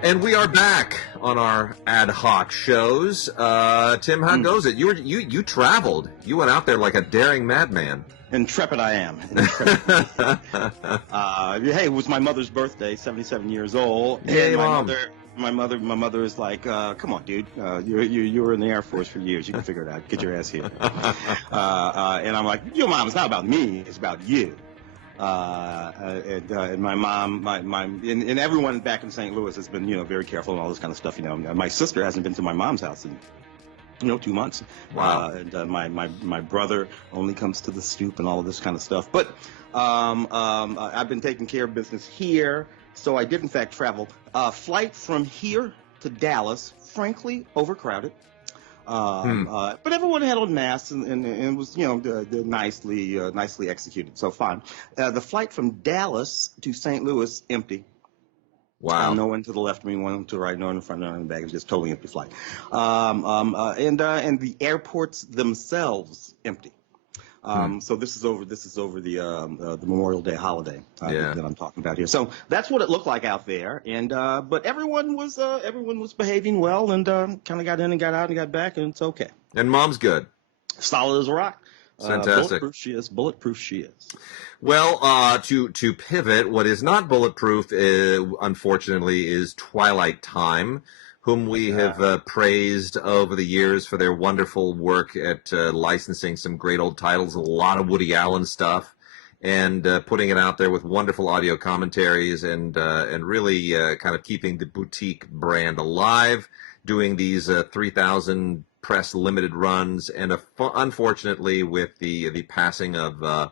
And we are back on our ad hoc shows. Tim, how goes it? You traveled. You went out there like a daring madman. Intrepid I am. Intrepid. Hey, it was my mother's birthday, 77 years old. Hey, Mom. My mother is like, come on, dude. You were in the Air Force for years. You can figure it out. Get your ass here. And I'm like, your mom, it's not about me. It's about you. And my mom, and everyone back in St. Louis has been, very careful and all this kind of stuff. My sister hasn't been to my mom's house in, 2 months. Wow. And my brother only comes to the stoop and all of this kind of stuff. But I've been taking care of business here, so I did in fact travel. Flight from here to Dallas, frankly, overcrowded. But everyone had on masks and it was, nicely executed. So fine. The flight from Dallas to St. Louis, empty. Wow. No one to the left of me, one to the right, no one in front, no one in the back. It was just totally empty flight. And the airports themselves empty. So this is over the Memorial Day holiday that I'm talking about here. So that's what it looked like out there. And but everyone was behaving well and kind of got in and got out and got back, and it's okay. And Mom's good. Solid as a rock. Fantastic. Bulletproof she is. Well, to pivot, what is not bulletproof, unfortunately, is Twilight Time, whom we have praised over the years for their wonderful work at licensing some great old titles, a lot of Woody Allen stuff, and putting it out there with wonderful audio commentaries and really kind of keeping the boutique brand alive, doing these 3,000 press limited runs, and unfortunately with the passing of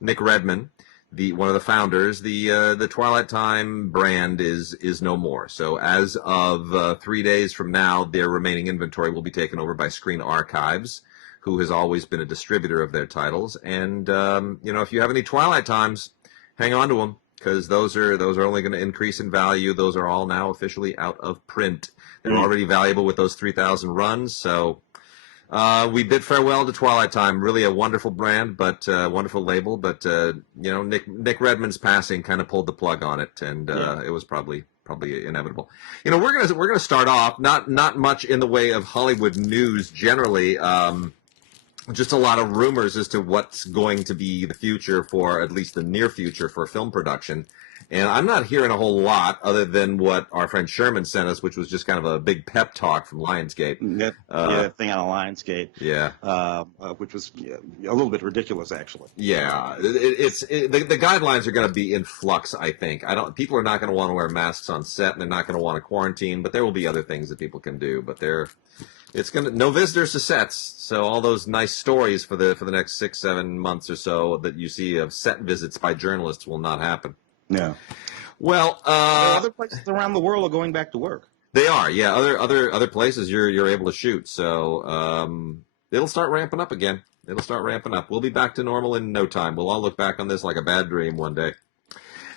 Nick Redman, one of the founders, the Twilight Time brand is no more. So as of 3 days from now, their remaining inventory will be taken over by Screen Archives, who has always been a distributor of their titles. And if you have any Twilight Times, hang on to them, because those are only going to increase in value. Those are all now officially out of print. They're already valuable with those 3,000 runs. So we bid farewell to Twilight Time. Really a wonderful brand, but wonderful label. But Nick Redman's passing kind of pulled the plug on it, and it was probably inevitable. We're gonna start off not much in the way of Hollywood news generally. Just a lot of rumors as to what's going to be the future, for at least the near future, for film production. And I'm not hearing a whole lot other than what our friend Sherman sent us, which was just kind of a big pep talk from Lionsgate. That thing out of Lionsgate. Yeah. Which was a little bit ridiculous, actually. Yeah. The guidelines are going to be in flux, I think. People are not going to want to wear masks on set, and they're not going to want to quarantine, but there will be other things that people can do. But no visitors to sets. So all those nice stories for the next 6-7 months or so that you see of set visits by journalists will not happen. Yeah. Well, other places around the world are going back to work. They are, yeah. Other places you're able to shoot. So it'll start ramping up again. We'll be back to normal in no time. We'll all look back on this like a bad dream one day.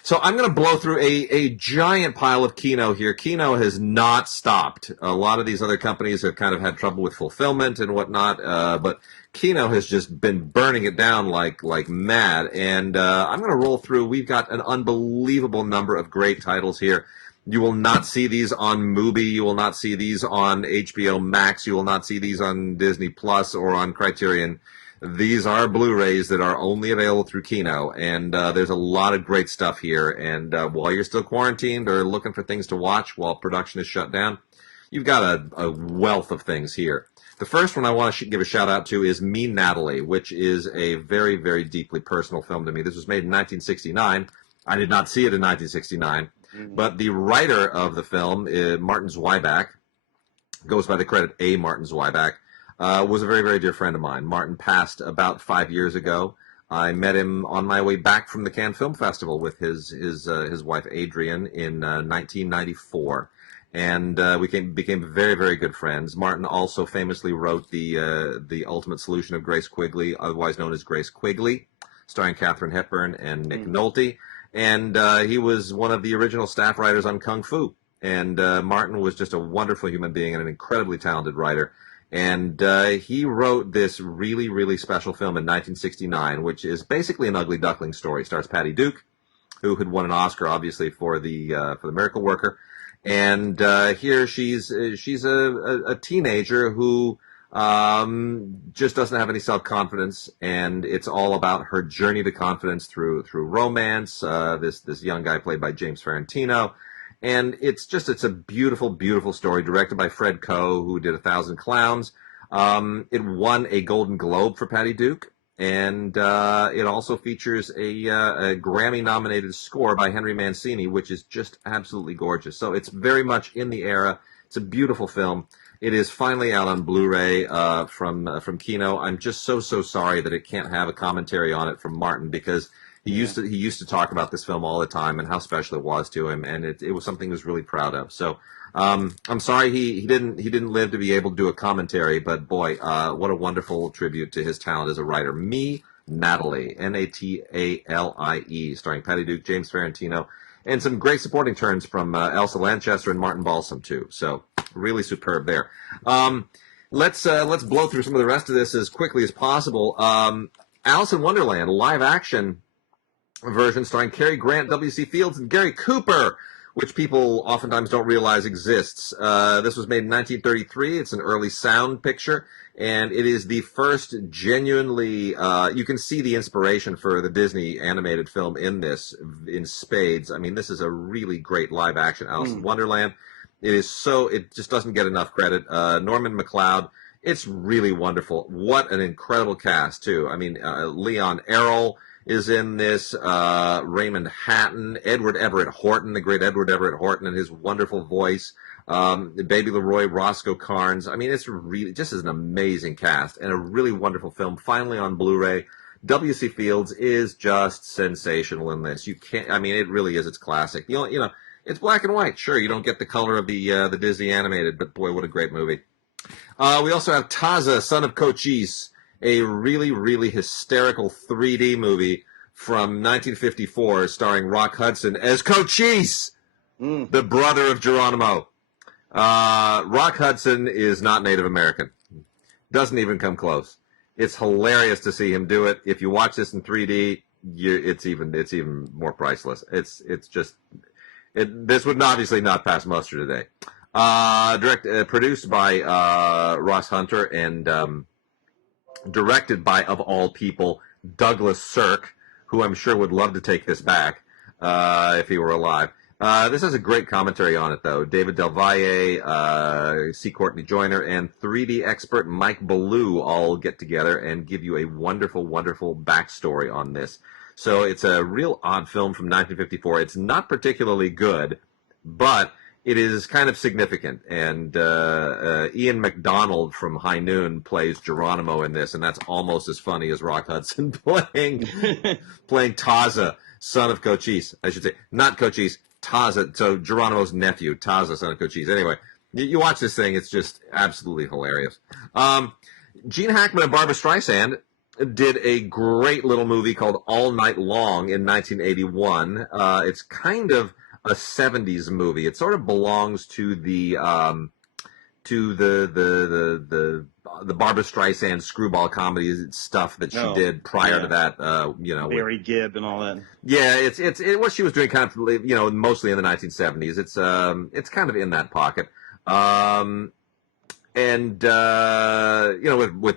So I'm going to blow through a giant pile of Kino here. Kino has not stopped. A lot of these other companies have kind of had trouble with fulfillment and whatnot, but Kino has just been burning it down like mad. And I'm going to roll through. We've got an unbelievable number of great titles here. You will not see these on Mubi. You will not see these on HBO Max. You will not see these on Disney Plus or on Criterion. These are Blu-rays that are only available through Kino, and there's a lot of great stuff here. And while you're still quarantined or looking for things to watch while production is shut down, you've got a wealth of things here. The first one I want to give a shout-out to is Me, Natalie, which is a very, very deeply personal film to me. This was made in 1969. I did not see it in 1969, but the writer of the film, Martin Zweiback, goes by the credit A. Martin Zweiback, was a very, very dear friend of mine. Martin passed about 5 years ago. I met him on my way back from the Cannes Film Festival with his wife Adrienne in 1994, and we became very, very good friends. Martin also famously wrote the Ultimate Solution of Grace Quigley, otherwise known as Grace Quigley, starring Katharine Hepburn and Nick Nolte, and he was one of the original staff writers on Kung Fu. And Martin was just a wonderful human being and an incredibly talented writer. And he wrote this really, really special film in 1969, which is basically an ugly duckling story. It stars Patty Duke, who had won an Oscar, obviously, for the Miracle Worker. And here she's a teenager who just doesn't have any self-confidence, and it's all about her journey to confidence through romance. This young guy played by James Ferrantino, and it's a beautiful, beautiful story directed by Fred Coe, who did 1,000 Clowns. It won a Golden Globe for Patty Duke, and it also features a Grammy-nominated score by Henry Mancini, which is just absolutely gorgeous. So it's very much in the era. It's a beautiful film. It is finally out on Blu-ray from Kino. I'm just so sorry that it can't have a commentary on it from Martin, because he used to talk about this film all the time and how special it was to him, and it was something he was really proud of. So I'm sorry he didn't live to be able to do a commentary, but boy, what a wonderful tribute to his talent as a writer. Me, Natalie, Natalie, starring Patty Duke, James Ferrantino, and some great supporting turns from Elsa Lanchester and Martin Balsam too. So really superb there. Let's blow through some of the rest of this as quickly as possible. Alice in Wonderland, live action version starring Cary Grant, W.C. Fields, and Gary Cooper, which people oftentimes don't realize exists. This was made in 1933. It's an early sound picture, and it is the first genuinely, you can see the inspiration for the Disney animated film in this in spades. I mean, this is a really great live action Alice in Wonderland. It just doesn't get enough credit. Norman MacLeod, it's really wonderful. What an incredible cast, too. I mean, Leon Errol is in this, Raymond Hatton, Edward Everett Horton, the great Edward Everett Horton, and his wonderful voice, Baby Leroy, Roscoe Carnes. I mean, it's really just an amazing cast and a really wonderful film. Finally on Blu-ray. W.C. Fields is just sensational in this. You can't. I mean, it really is. It's classic. You know, it's black and white. Sure, you don't get the color of the Disney animated, but boy, what a great movie. We also have Taza, Son of Cochese, a really, really hysterical 3D movie from 1954 starring Rock Hudson as Cochese, the brother of Geronimo. Rock Hudson is not Native American. Doesn't even come close. It's hilarious to see him do it. If you watch this in 3D, it's even more priceless. This would obviously not pass muster today. Produced by Ross Hunter and directed by, of all people, Douglas Sirk, who I'm sure would love to take this back if he were alive. This has a great commentary on it, though. David Del Valle, C. Courtney Joyner, and 3D expert Mike Ballou all get together and give you a wonderful, wonderful backstory on this. So it's a real odd film from 1954. It's not particularly good, but it is kind of significant. And Ian McDonald from High Noon plays Geronimo in this, and that's almost as funny as Rock Hudson playing Taza, son of Cochise. I should say, not Cochise, Taza. So Geronimo's nephew, Taza, son of Cochise. Anyway, you watch this thing, it's just absolutely hilarious. Gene Hackman and Barbra Streisand did a great little movie called All Night Long in 1981. It's kind of a 70s movie. It sort of belongs to the Barbra Streisand screwball comedy stuff that she did prior to that. Barry Gibb and all that. Yeah, it's what she was doing kind of mostly in the 1970s. It's kind of in that pocket. And with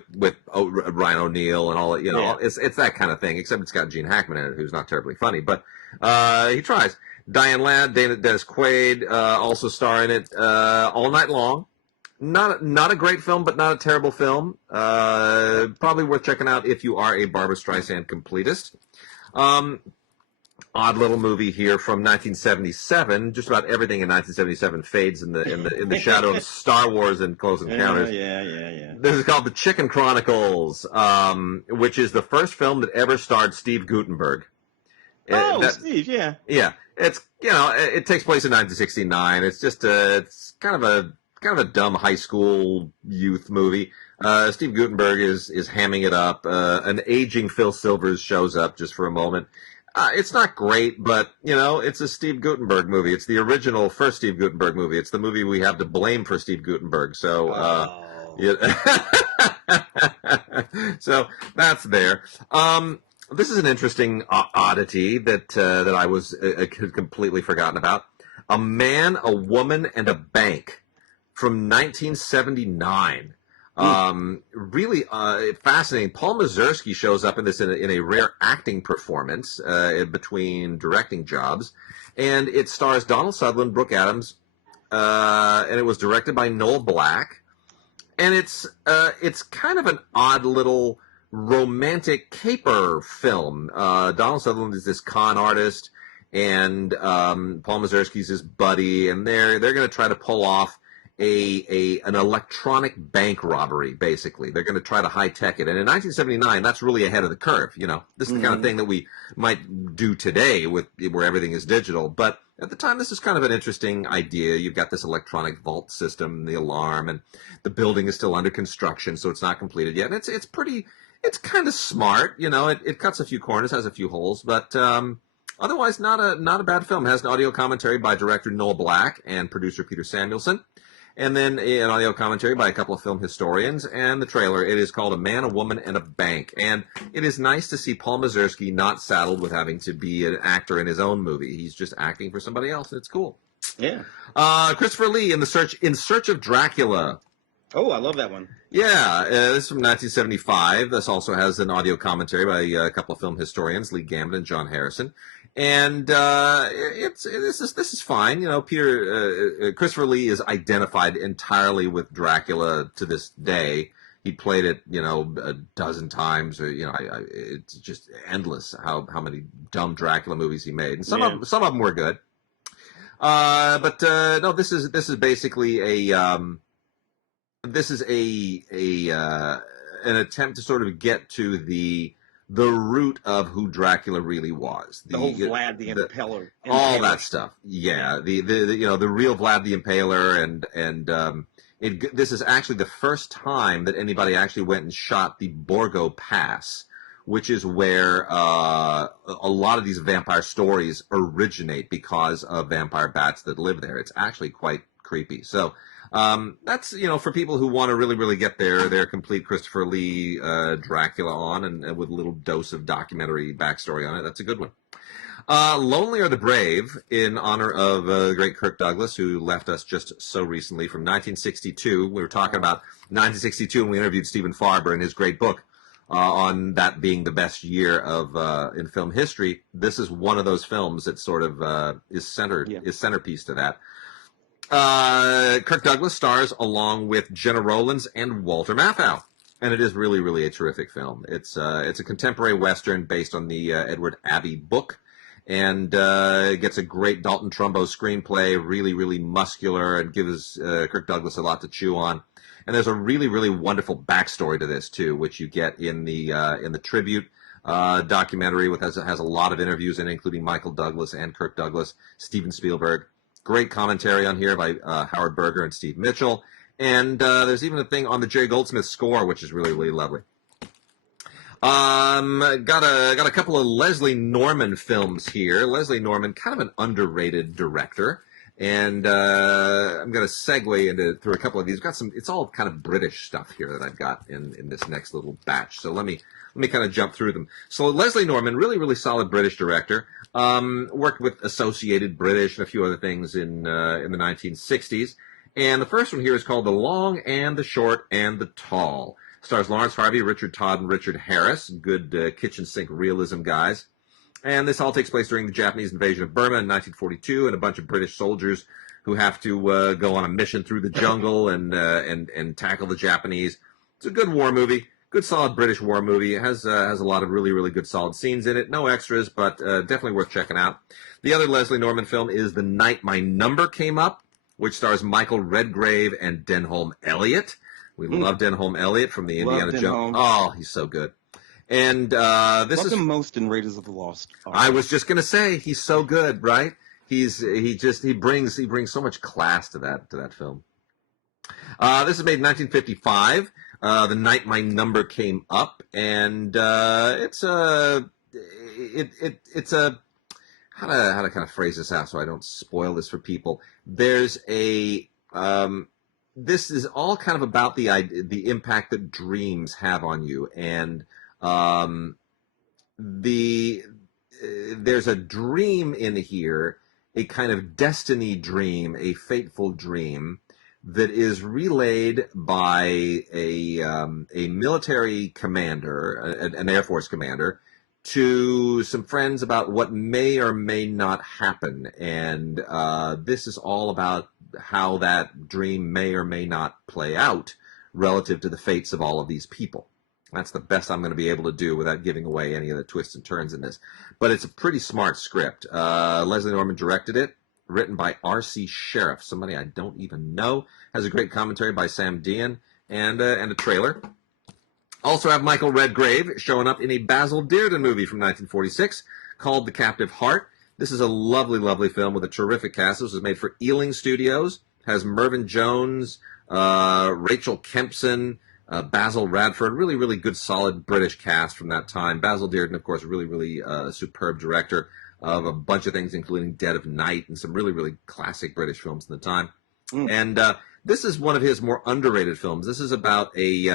Ryan O'Neal and all that, it's that kind of thing. Except it's got Gene Hackman in it, who's not terribly funny, but he tries. Diane Ladd, Dennis Quaid also star in it. All Night Long, not a great film, but not a terrible film. Probably worth checking out if you are a Barbra Streisand completist. Odd little movie here from 1977. Just about everything in 1977 fades in the shadow of Star Wars and Close Encounters. Yeah. This is called The Chicken Chronicles, which is the first film that ever starred Steve Guttenberg. Steve, yeah. Yeah, it's it takes place in 1969. It's just it's kind of a dumb high school youth movie. Steve Guttenberg is hamming it up. An aging Phil Silvers shows up just for a moment. It's not great, but, it's a Steve Guttenberg movie. It's the original first Steve Guttenberg movie. It's the movie we have to blame for Steve Guttenberg. So, so that's there. This is an interesting oddity that I was had completely forgotten about. A Man, a Woman, and a Bank from 1979. Really fascinating. Paul Mazursky shows up in this in a rare acting performance between directing jobs, and it stars Donald Sutherland, Brooke Adams, and it was directed by Noel Black, and it's kind of an odd little romantic caper film. Donald Sutherland is this con artist, and Paul Mazursky's his buddy, and they're going to try to pull off an electronic bank robbery. Basically, they're going to try to high tech it. And in 1979, that's really ahead of the curve. You know, this is the kind of thing that we might do today where everything is digital. But at the time, this is kind of an interesting idea. You've got this electronic vault system, the alarm, and the building is still under construction, so it's not completed yet. And it's kind of smart. You know, it cuts a few corners, has a few holes, but otherwise not a bad film. It has an audio commentary by director Noel Black and producer Peter Samuelson. And then an audio commentary by a couple of film historians, and the trailer. It is called A Man, a Woman, and a Bank. And it is nice to see Paul Mazursky not saddled with having to be an actor in his own movie. He's just acting for somebody else, and it's cool. Yeah. Christopher Lee in Search of Dracula. Oh, I love that one. Yeah, this is from 1975. This also has an audio commentary by a couple of film historians, Lee Gambit and John Harrison. And this is fine. You know, Christopher Lee is identified entirely with Dracula to this day. He played it, you know, a dozen times. Or, you know, it's just endless how many dumb Dracula movies he made, and some of them were good. But no, this is basically an attempt to sort of get to the root of who Dracula really was. The whole Vlad the Impaler. All that stuff. Yeah. The real Vlad the Impaler, and this is actually the first time that anybody actually went and shot the Borgo Pass, which is where a lot of these vampire stories originate because of vampire bats that live there. It's actually quite creepy. So that's, you know, for people who want to really, really get their complete Christopher Lee Dracula on, and with a little dose of documentary backstory on it. That's a good one. Lonely Are the Brave, in honor of the great Kirk Douglas, who left us just so recently, from 1962. We were talking about 1962 when we interviewed Stephen Farber and his great book on that being the best year of in film history. This is one of those films that sort of is centerpiece to that. Kirk Douglas stars along with Jenna Rollins and Walter Matthau, and it is really, really a terrific film. It's a contemporary Western based on the Edward Abbey book, and gets a great Dalton Trumbo screenplay, really, really muscular, and gives Kirk Douglas a lot to chew on. And there's a really, really wonderful backstory to this too, which you get in the tribute documentary, which has a lot of interviews in it, including Michael Douglas and Kirk Douglas, Steven Spielberg. Great commentary on here by Howard Berger and Steve Mitchell. And there's even a thing on the Jerry Goldsmith score, which is really, really lovely. Got a couple of Leslie Norman films here. Leslie Norman, kind of an underrated director. And I'm going to segue through a couple of these. It's all kind of British stuff here that I've got in this next little batch. So let me kind of jump through them. So Leslie Norman, really, really solid British director. Worked with Associated British and a few other things in the 1960s. And the first one here is called The Long and the Short and the Tall. Stars Lawrence Harvey, Richard Todd, and Richard Harris. Good kitchen sink realism guys. And this all takes place during the Japanese invasion of Burma in 1942, and a bunch of British soldiers who have to go on a mission through the jungle and tackle the Japanese. It's a good war movie. Good, solid British war movie. It has a lot of really, really good, solid scenes in it. No extras, but definitely worth checking out. The other Leslie Norman film is The Night My Number Came Up, which stars Michael Redgrave and Denholm Elliott. We love Denholm Elliott from the Indiana Jones. Oh, he's so good. And this is him most in Raiders of the Lost Ark. I was just gonna say, he's so good, right? He brings so much class to that film. This is made in 1955. The Night My Number Came Up, and it's a how to kind of phrase this out so I don't spoil this for people. There's this is all kind of about the impact that dreams have on you, and there's a dream in here, a kind of destiny dream, a fateful dream that is relayed by a military commander, an Air Force commander, to some friends about what may or may not happen. And this is all about how that dream may or may not play out relative to the fates of all of these people. That's the best I'm going to be able to do without giving away any of the twists and turns in this. But it's a pretty smart script. Leslie Norman directed it, written by R.C. Sheriff, somebody I don't even know. Has a great commentary by Sam Dean and a trailer. Also have Michael Redgrave showing up in a Basil Dearden movie from 1946 called The Captive Heart. This is a lovely, lovely film with a terrific cast. This was made for Ealing Studios. Has Mervyn Jones, Rachel Kempson, Basil Radford. Really, really good, solid British cast from that time. Basil Dearden, of course, really, really superb director of a bunch of things, including Dead of Night and some really, really classic British films in the time. And this is one of his more underrated films. This is about a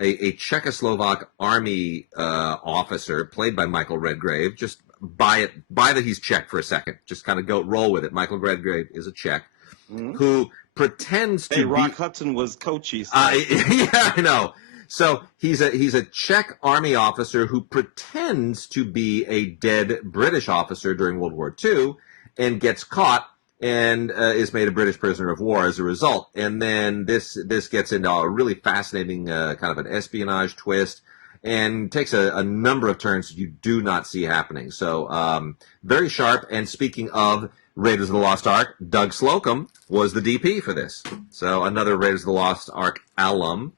Czechoslovak army officer played by Michael Redgrave. Just buy that he's Czech for a second. Just kind of roll with it. Michael Redgrave is a Czech who pretends to be... Rock Hudson was Cochese. Yeah, I know. So he's a Czech army officer who pretends to be a dead British officer during World War II and gets caught and is made a British prisoner of war as a result. And then this gets into a really fascinating kind of an espionage twist and takes a number of turns that you do not see happening. So very sharp. And speaking of Raiders of the Lost Ark, Doug Slocum was the DP for this. So another Raiders of the Lost Ark alum.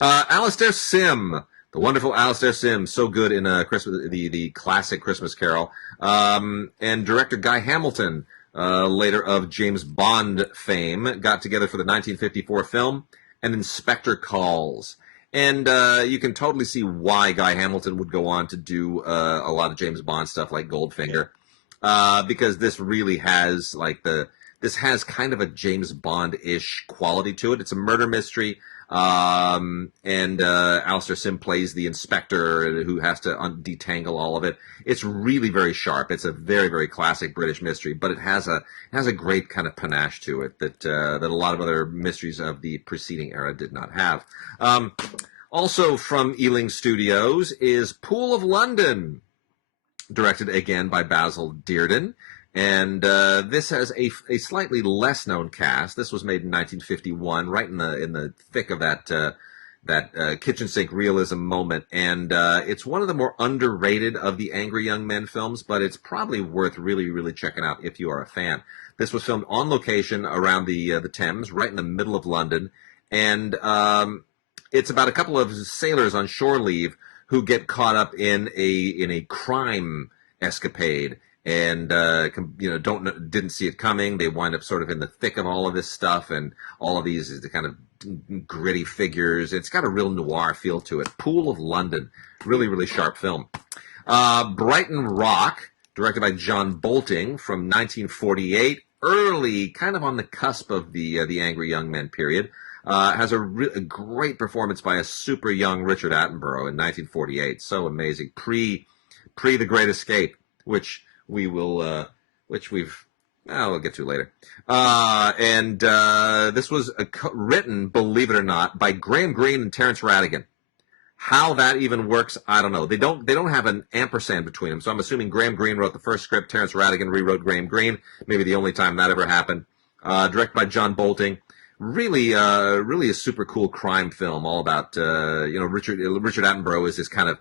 Alastair Sim, the wonderful Alastair Sim, so good in the classic Christmas Carol. And director Guy Hamilton, later of James Bond fame, got together for the 1954 film An Inspector Calls. And you can totally see why Guy Hamilton would go on to do a lot of James Bond stuff like Goldfinger, because this really has this has kind of a James Bond-ish quality to it. It's a murder mystery. And Alastair Sim plays the inspector who has to detangle all of it. It's really very sharp. It's a very, very classic British mystery, but it has a great kind of panache to it that a lot of other mysteries of the preceding era did not have. Also from Ealing Studios is Pool of London, directed again by Basil Dearden. And this has a slightly less known cast. This was made in 1951, right in the thick of that kitchen sink realism moment. And it's one of the more underrated of the Angry Young Men films, but it's probably worth really, really checking out if you are a fan. This was filmed on location around the Thames, right in the middle of London, and it's about a couple of sailors on shore leave who get caught up in a crime escapade. And didn't see it coming. They wind up sort of in the thick of all of this stuff, and all of these is the kind of gritty figures. It's got a real noir feel to it. Pool of London, really, really sharp film. Brighton Rock, directed by John Bolting from 1948, early, kind of on the cusp of the Angry Young Men period. Has a great performance by a super young Richard Attenborough in 1948. So amazing. Pre The Great Escape, which we'll get to later. This was written, believe it or not, by Graham Greene and Terrence Rattigan. How that even works, I don't know. They don't have an ampersand between them, so I'm assuming Graham Greene wrote the first script, Terrence Rattigan rewrote Graham Greene. Maybe the only time that ever happened. Directed by John Bolting. Really a super cool crime film, all about Richard Attenborough is this kind of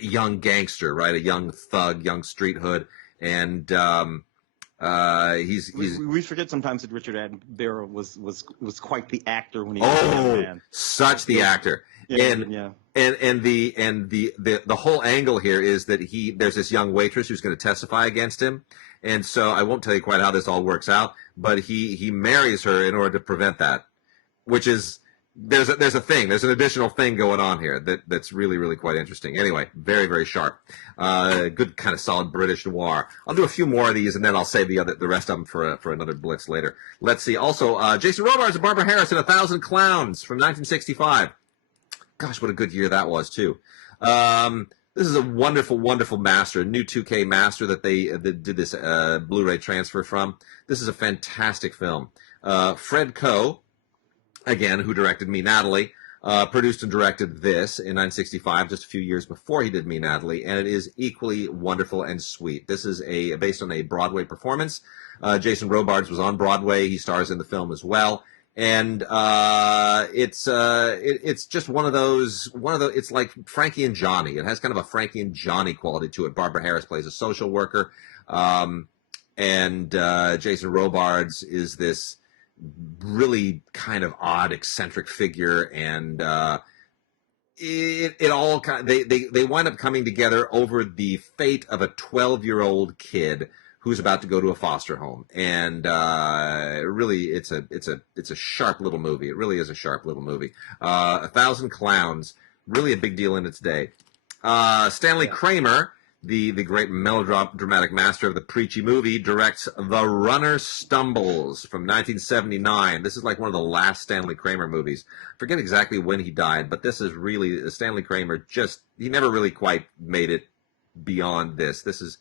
young gangster, right? A young thug, young street hood. And we forget sometimes that Richard Attenborough was quite the actor when he was a young man. Such the actor. Yeah. And the whole angle here is that there's this young waitress who's going to testify against him, and so I won't tell you quite how this all works out, but he marries her in order to prevent that, which is there's an additional thing going on here that's really, really quite interesting. Anyway, very, very sharp. Good kind of solid British noir. I'll do a few more of these and then I'll save the rest of them for another blitz later. Let's see. Also, Jason Robards and Barbara Harris in 1,000 Clowns from 1965. Gosh, what a good year that was too. This is a wonderful, wonderful master, a new 2K master that they that did this Blu-ray transfer from. This is a fantastic film. Fred Coe, again, who directed Me, Natalie, produced and directed this in 1965, just a few years before he did Me, Natalie, and it is equally wonderful and sweet. This is based on a Broadway performance. Jason Robards was on Broadway. He stars in the film as well. And it's just one of those it's like Frankie and Johnny. It has kind of a Frankie and Johnny quality to it. Barbara Harris plays a social worker, and Jason Robards is this really kind of odd, eccentric figure, and it all kind of, they wind up coming together over the fate of a 12-year-old kid who's about to go to a foster home, and really, it's a sharp little movie. It really is a sharp little movie. 1,000 Clowns, really a big deal in its day. Stanley Kramer, the great melodramatic master of the preachy movie, directs The Runner Stumbles from 1979. This is like one of the last Stanley Kramer movies. I forget exactly when he died, but this is really Stanley Kramer. He never really quite made it beyond this. This is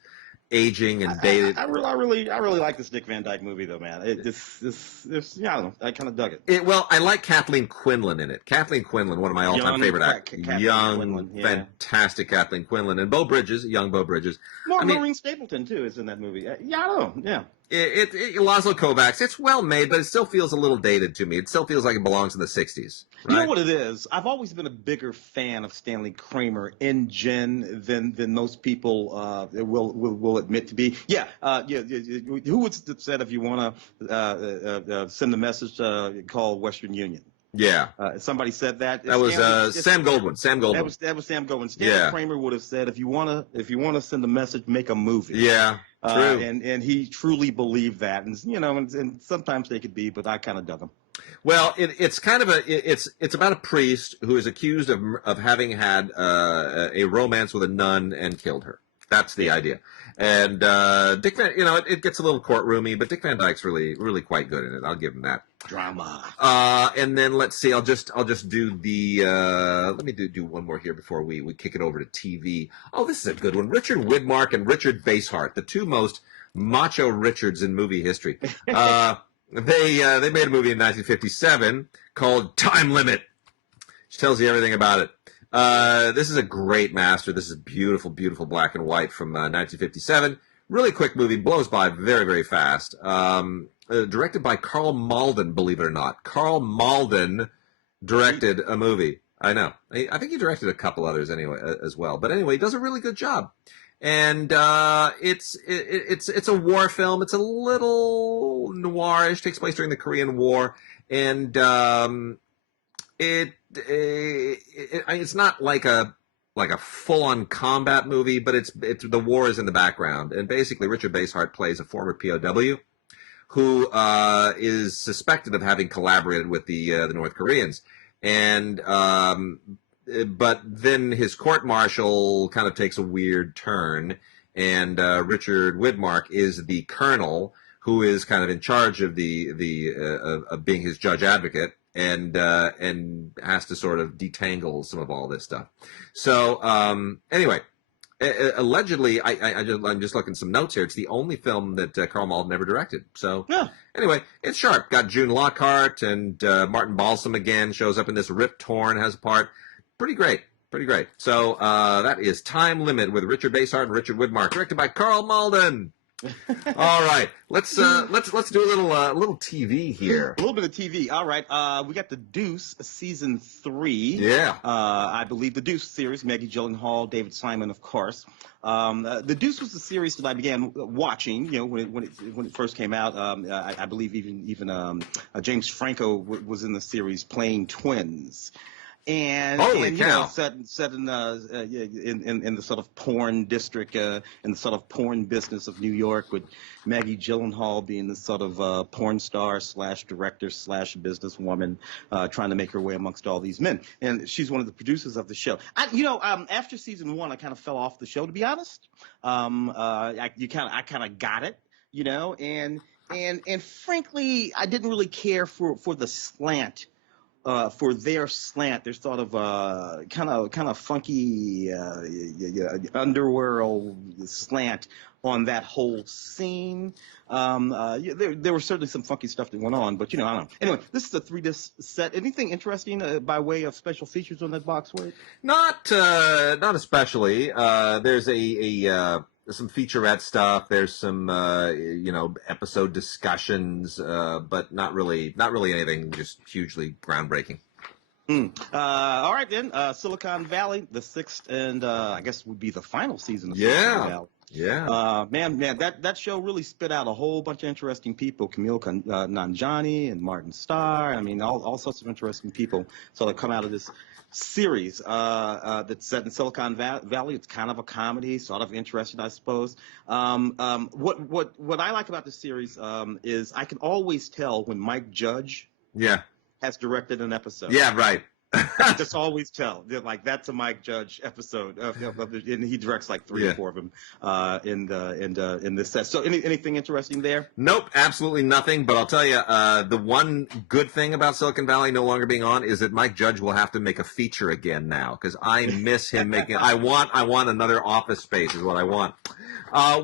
aging and dated. I really like this Dick Van Dyke movie though, man. I don't know. I kind of dug it. Well, I like Kathleen Quinlan in it. Kathleen Quinlan, one of my all-time favorite actors. Young, fantastic Kathleen Quinlan, and Beau Bridges, young Beau Bridges. Maureen Stapleton too is in that movie. I don't know. Yeah. Laszlo Kovacs. It's well made, but it still feels a little dated to me. It still feels like it belongs in the '60s. Right? You know what it is? I've always been a bigger fan of Stanley Kramer in Gen than most people will admit to be. Yeah. Who would have said if you want to send a message, call Western Union? Yeah. Somebody said that. That was Sam Goldwyn. That was Sam Goldwyn. Stanley Kramer would have said, if you want to send a message, make a movie. Yeah. True. And he truly believed that, and and sometimes they could be, but I kind of dug them. Well, it's kind of it's about a priest who is accused of having had a romance with a nun and killed her. That's the idea. And Dick Van, it gets a little courtroomy, but Dick Van Dyke's really quite good in it. I'll give him that. Drama. And then let's see. I'll just do the. Let me do one more here before we kick it over to TV. Oh, this is a good one. Richard Widmark and Richard Basehart, the two most macho Richards in movie history. They made a movie in 1957 called Time Limit, which tells you everything about it. This is a great master. This is beautiful, beautiful black and white from 1957. Really quick movie, blows by very, very fast. Directed by Carl Malden, believe it or not. Carl Malden directed a movie. I know. I think he directed a couple others anyway as well. But anyway, he does a really good job. And it's a war film. It's a little noirish. Takes place during the Korean War, and it's not like a full-on combat movie, but it's the war is in the background. And basically, Richard Basehart plays a former POW who is suspected of having collaborated with the North Koreans, and but then his court-martial kind of takes a weird turn, and Richard Widmark is the colonel who is kind of in charge of of being his judge advocate, and has to sort of detangle some of all this stuff. So anyway, allegedly, I'm just looking at some notes here. It's the only film that Carl Malden never directed. So anyway, it's sharp. Got June Lockhart and Martin Balsam again shows up in this. Rip Torn has a part. Pretty great. So that is Time Limit with Richard Basehart and Richard Widmark, directed by Carl Malden. All right, let's do a little TV here. A little bit of TV. All right, we got the Deuce season 3. Yeah. I believe the Deuce series. Maggie Gyllenhaal, David Simon, of course. The Deuce was the series that I began watching. When it first came out. I believe even James Franco was in the series playing twins. And, Holy cow. Set in the sort of porn district, in the sort of porn business of New York, with Maggie Gyllenhaal being the sort of porn star / director / businesswoman, trying to make her way amongst all these men. And she's one of the producers of the show. After season 1, I kind of fell off the show, to be honest. I kind of got it, and frankly, I didn't really care for the slant for their slant, their sort of kind of funky underworld slant on that whole scene. There was certainly some funky stuff that went on, but I don't know. Anyway, this is a 3-disc set. Anything interesting by way of special features on that box, Wade? Not especially. There's some featurette stuff. There's some episode discussions, but not really anything just hugely groundbreaking. All right then, Silicon Valley, the 6th and I guess would be the final season of Silicon Valley. Yeah. Man, that show really spit out a whole bunch of interesting people. Camille Nanjiani and Martin Starr. I mean, all sorts of interesting people sort of come out of this series that's set in Silicon Valley. It's kind of a comedy, sort of interesting, I suppose. What I like about the series is I can always tell when Mike Judge has directed an episode. Yeah, right. I just always tell. Like, that's a Mike Judge episode, and he directs like 3 or 4 of them in this set. So anything interesting there? Nope, absolutely nothing. But I'll tell you, the one good thing about Silicon Valley no longer being on is that Mike Judge will have to make a feature again now, because I miss him making. I want another Office Space is what I want.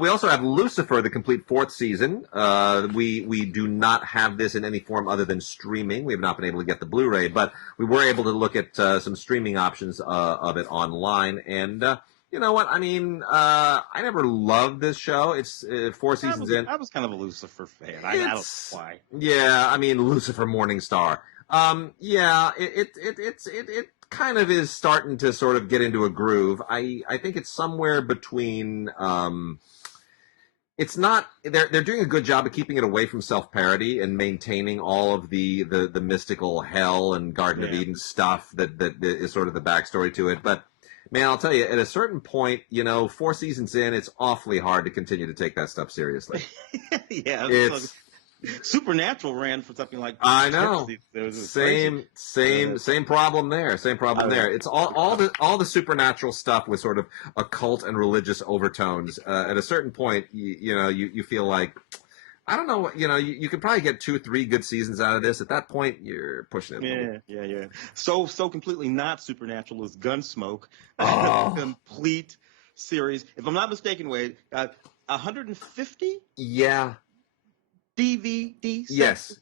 We also have Lucifer, the complete 4th season. We do not have this in any form other than streaming. We have not been able to get the Blu-ray, but we were able to look at some streaming options of it online. And you know what? I mean, I never loved this show. It's 4 seasons in. I was kind of a Lucifer fan. I don't know why. Yeah, I mean, Lucifer Morningstar. It kind of is starting to sort of get into a groove. I think it's somewhere between. It's not. They're doing a good job of keeping it away from self-parody and maintaining all of the mystical hell and Garden of Eden stuff that is sort of the backstory to it. But man, I'll tell you, at a certain point, 4 seasons in, it's awfully hard to continue to take that stuff seriously. Yeah, it's. Supernatural ran for something like I know. Same problem there. Same problem there. It's all the supernatural stuff with sort of occult and religious overtones. At a certain point, you feel like, I don't know, you could probably get 2 or 3 good seasons out of this. At that point, you're pushing it. Yeah. So completely not supernatural is Gunsmoke, complete series. If I'm not mistaken, Wade, 150. Yeah. DVDs? Yes,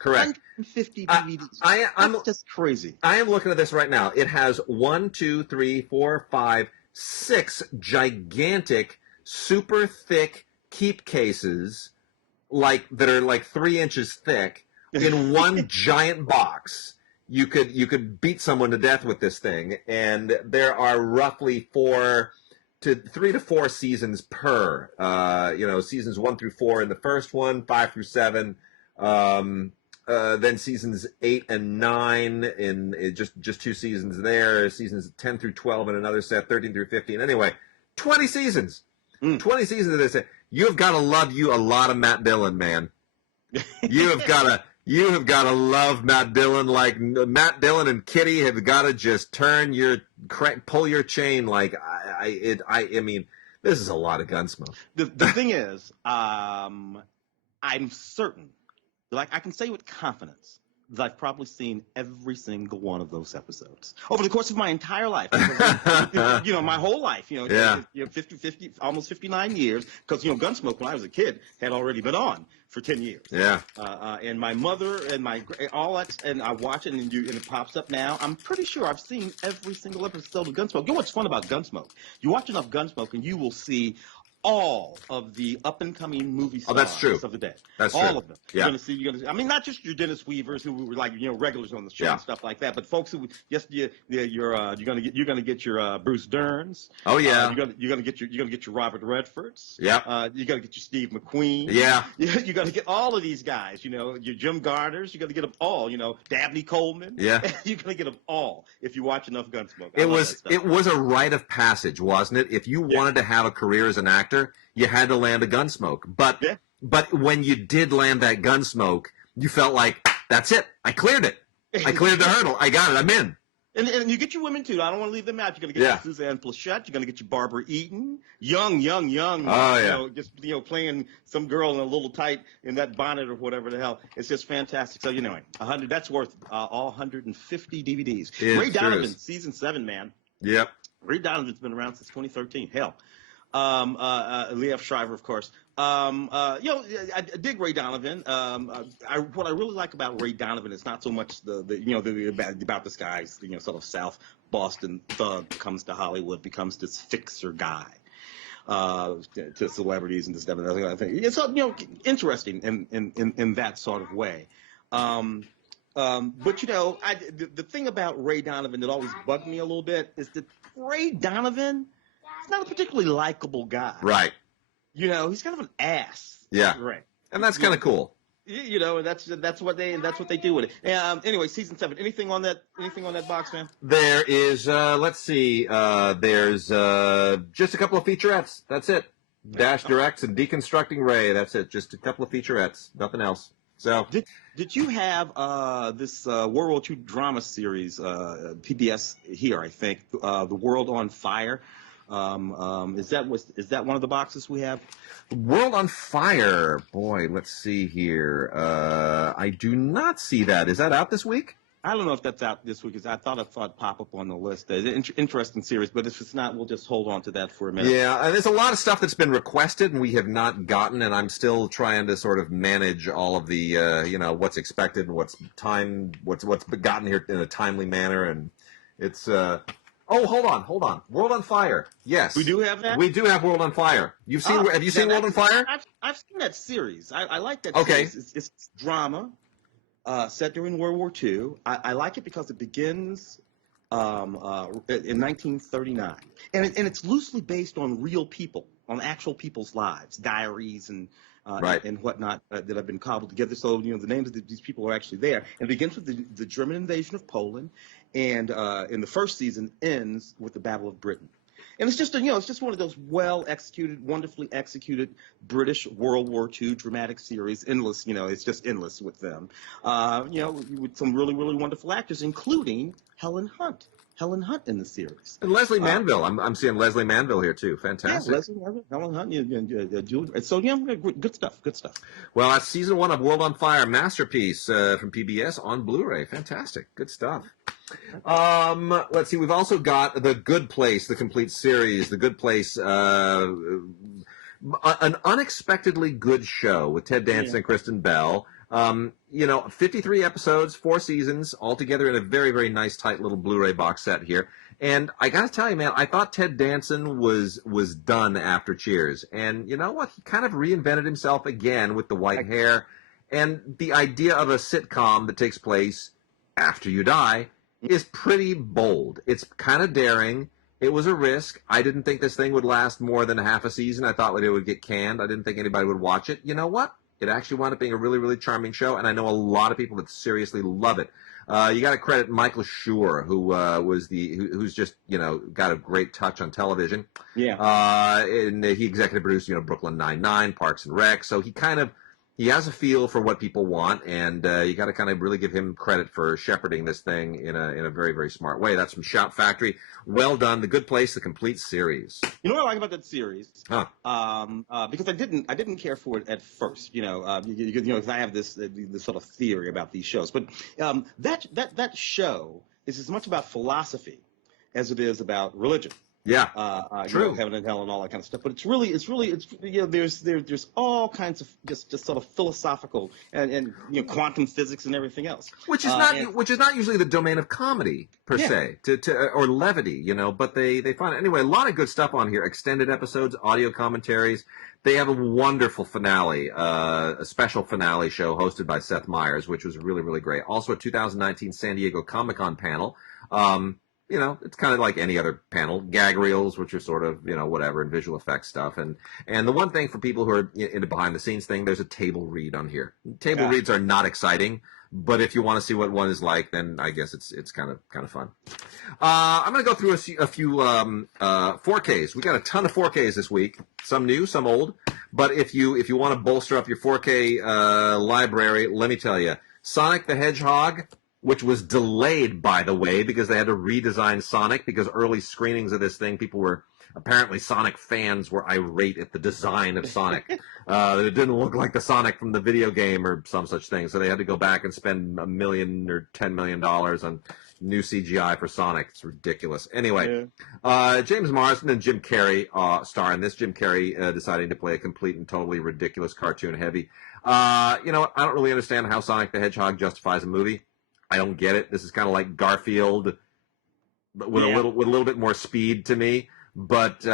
correct. 150 DVDs. That's just crazy. I am looking at this right now. It has 1, 2, 3, 4, 5, 6 gigantic, super thick keep cases, that are like 3 inches thick, in one giant box. You could beat someone to death with this thing, and there are roughly 3 to 4 seasons per, seasons 1 through 4 in the first one, 5 through 7, then seasons 8 and 9 in just 2 seasons there, seasons 10 through 12 in another set, 13 through 15. Anyway, 20 seasons. 20 seasons of this. You have got to love you a lot of Matt Dillon, man. You have got to love Matt Dillon. Like, Matt Dillon and Kitty have got to just pull your chain. Like, I mean, this is a lot of Gunsmoke. The thing is, I'm certain, like, I can say with confidence that I've probably seen every single one of those episodes over the course of my entire life. My whole life, 50, almost 59 years, because, Gunsmoke, when I was a kid, had already been on for 10 years. Yeah. And my mother and all that, and I watch it and it pops up now. I'm pretty sure I've seen every single episode of Gunsmoke. You know what's fun about Gunsmoke? You watch enough Gunsmoke and you will see all of the up-and-coming movie stars of the day. That's all true. of them. Yeah. You're gonna see, I mean, not just your Dennis Weavers who were like, regulars on the show and stuff like that, but folks who you're gonna get your Bruce Derns. Oh yeah. You're gonna get your Robert Redfords. Yeah. You're gonna get your Steve McQueen. Yeah. You're gonna get all of these guys. Your Jim Gardners. You're gonna get them all. Dabney Coleman. Yeah. You're gonna get them all if you watch enough Gunsmoke. It was a rite of passage, wasn't it? If you wanted to have a career as an actor, you had to land a Gunsmoke. But when you did land that Gunsmoke, you felt like, that's it. I cleared it. I cleared the hurdle. I got it. I'm in. And you get your women too. I don't want to leave them out. You're gonna get your Suzanne Plachette. You're gonna get your Barbara Eaton, young. Oh yeah. Just playing some girl in a little tight in that bonnet or whatever the hell. It's just fantastic. So 100. That's worth all 150 DVDs. Ray Donovan, season 7, man. Yep. Ray Donovan's been around since 2013. Hell. Liev Schreiber, of course. I dig Ray Donovan. What I really like about Ray Donovan is not so much about this guy's sort of South Boston thug comes to Hollywood, becomes this fixer guy to celebrities and this stuff and that other thing. It's interesting in that sort of way. But the thing about Ray Donovan that always bugged me a little bit is that Ray Donovan, he's not a particularly likable guy. Right. He's kind of an ass. Yeah. Right. And that's kind of cool. That's what they do with it. Anyway, season 7. Anything on that box, man? There is. Let's see. There's just a couple of featurettes. That's it. Dash Directs and Deconstructing Ray. That's it. Just a couple of featurettes. Nothing else. So. Did you have this World War II drama series, PBS here? I think The World on Fire. Is that one of the boxes we have? World on Fire. Boy, let's see here. I do not see that. Is that out this week? I don't know if that's out this week. Because I thought it'd pop up on the list. Interesting series, but if it's not, we'll just hold on to that for a minute. Yeah, and there's a lot of stuff that's been requested and we have not gotten, and I'm still trying to sort of manage all of the, what's expected and what's gotten here in a timely manner, and it's. Oh, hold on. World on Fire. Yes. We do have that? We do have World on Fire. Have you seen World on Fire? I've seen that series. I like that series. Okay. It's drama set during World War II. I like it because it begins in 1939. And it's loosely based on real people, on actual people's lives, diaries and and whatnot that have been cobbled together. So, the names of these people are actually there. And it begins with the German invasion of Poland. And in the first season ends with the Battle of Britain. And it's just one of those well-executed, wonderfully executed British World War II dramatic series. Endless, it's just endless with them. With some really, really wonderful actors, including Helen Hunt in the series. And Leslie Manville. I'm seeing Leslie Manville here, too. Fantastic. Yeah, Leslie Manville, Helen Hunt, Julie. So, good stuff. Well, that's season 1 of World on Fire, masterpiece from PBS on Blu-ray. Fantastic. Good stuff. Let's see. We've also got The Good Place, the complete series. The Good Place, an unexpectedly good show with Ted Danson and Kristen Bell. 53 episodes, 4 seasons, all together in a very, very nice, tight little Blu-ray box set here. And I got to tell you, man, I thought Ted Danson was done after Cheers. And you know what? He kind of reinvented himself again with the white hair. And the idea of a sitcom that takes place after you die is pretty bold. It's kind of daring. It was a risk. I didn't think this thing would last more than half a season. I thought it would get canned. I didn't think anybody would watch it. You know what? It actually wound up being a really, really charming show, and I know a lot of people that seriously love it. You got to credit Michael Schur, who's just got a great touch on television. Yeah. And he executive produced Brooklyn Nine-Nine, Parks and Rec. So he has a feel for what people want, and you got to kind of really give him credit for shepherding this thing in a very, very smart way. That's from Shout Factory. Well done. The Good Place, the complete series. You know what I like about that series? Huh. Because I didn't care for it at first. Because I have this sort of theory about these shows, but that show is as much about philosophy as it is about religion. Yeah, true. Heaven and hell and all that kind of stuff. But it's there's all kinds of just sort of philosophical and quantum physics and everything else. Which is not usually the domain of comedy per se, or levity, But they find it anyway. A lot of good stuff on here. Extended episodes, audio commentaries. They have a wonderful finale, a special finale show hosted by Seth Meyers, which was really, really great. Also a 2019 San Diego Comic-Con panel. It's kind of like any other panel. Gag reels, which are sort of, whatever, and visual effects stuff. And the one thing for people who are into behind-the-scenes thing, there's a table read on here. Table reads are not exciting, but if you want to see what one is like, then I guess it's kind of fun. I'm going to go through a few 4Ks. We got a ton of 4Ks this week. Some new, some old. But if you want to bolster up your 4K library, let me tell you, Sonic the Hedgehog, which was delayed, by the way, because they had to redesign Sonic, because early screenings of this thing, apparently Sonic fans were irate at the design of Sonic. It didn't look like the Sonic from the video game or some such thing, so they had to go back and spend $1 million or $10 million on new CGI for Sonic. It's ridiculous. Anyway, James Marsden and Jim Carrey star in this. Jim Carrey deciding to play a complete and totally ridiculous cartoon heavy. You know what? I don't really understand how Sonic the Hedgehog justifies a movie. I don't get it. This is kind of like Garfield, but with a little bit more speed to me. But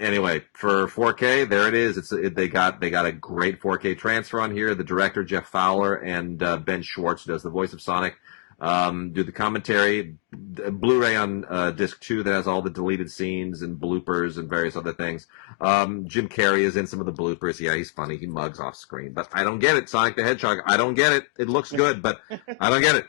anyway, for 4K, there it is. They got a great 4K transfer on here. The director Jeff Fowler and Ben Schwartz, who does the voice of Sonic, do the commentary. Blu-ray on disc 2 that has all the deleted scenes and bloopers and various other things. Jim Carrey is in some of the bloopers. Yeah, he's funny. He mugs off screen, but I don't get it. Sonic the Hedgehog, I don't get it. It looks good, but I don't get it.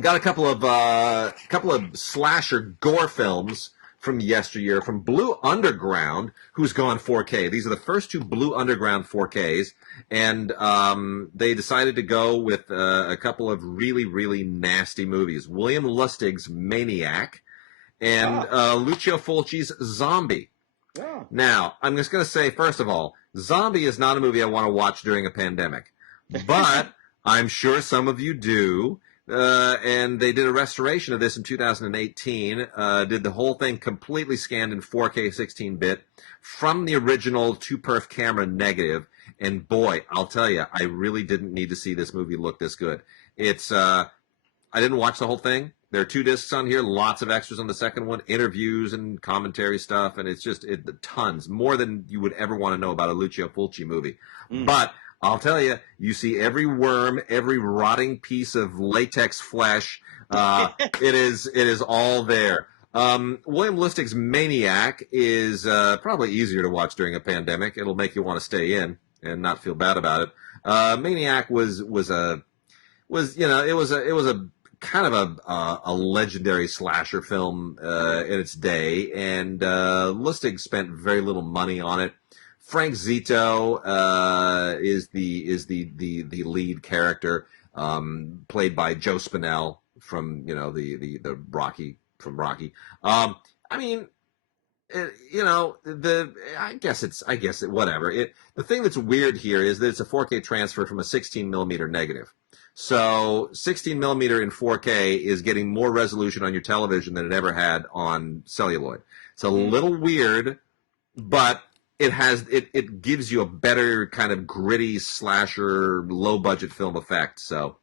Got a couple of slasher gore films from yesteryear from Blue Underground, who's gone 4K. These are the first 2 Blue Underground 4Ks, and they decided to go with a couple of really, really nasty movies. William Lustig's Maniac and Lucio Fulci's Zombie. Yeah. Now, I'm just going to say, first of all, Zombie is not a movie I want to watch during a pandemic, but I'm sure some of you do. And they did a restoration of this in 2018, did the whole thing completely scanned in 4K 16-bit from the original 2-perf camera negative. And boy, I'll tell you, I really didn't need to see this movie look this good. I didn't watch the whole thing. There are 2 discs on here, lots of extras on the second one, interviews and commentary stuff, and it's just tons, more than you would ever want to know about a Lucio Fulci movie. But I'll tell you, you see every worm, every rotting piece of latex flesh. It is all there. William Lustig's Maniac is probably easier to watch during a pandemic. It'll make you want to stay in and not feel bad about it. Maniac was a kind of a legendary slasher film in its day, and Lustig spent very little money on it. Frank Zito is the lead character, played by Joe Spinell from the Rocky from Rocky. I mean, I guess whatever. The thing that's weird here is that it's a 4K transfer from a 16 millimeter negative. So 16 millimeter in 4K is getting more resolution on your television than it ever had on celluloid. It's a little weird, but it gives you a better kind of gritty slasher, low budget film effect. So,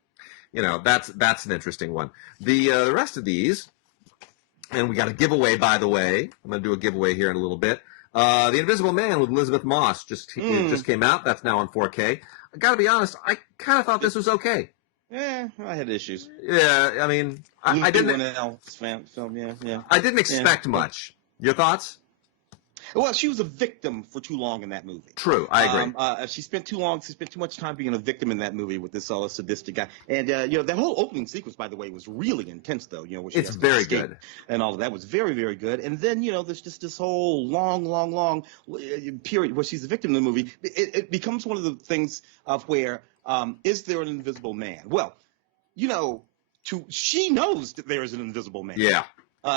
that's an interesting one. The rest of these, and we got a giveaway, by the way. I'm going to do a giveaway here in a little bit. The Invisible Man with Elizabeth Moss just came out. That's now on 4K. I got to be honest, I kind of thought this was okay. Yeah, I had issues. Yeah, I mean, I didn't. Film, yeah. I didn't expect much. Your thoughts? Well, she was a victim for too long in that movie. True, I agree. She spent too much time being a victim in that movie with this sadistic guy. And that whole opening sequence, by the way, was really intense, though. Where she it's very good, and all of that was very, very good. And then there's just this whole long period where she's a victim in the movie. It becomes one of the things of where is there an invisible man? Well, she knows that there is an invisible man. Yeah.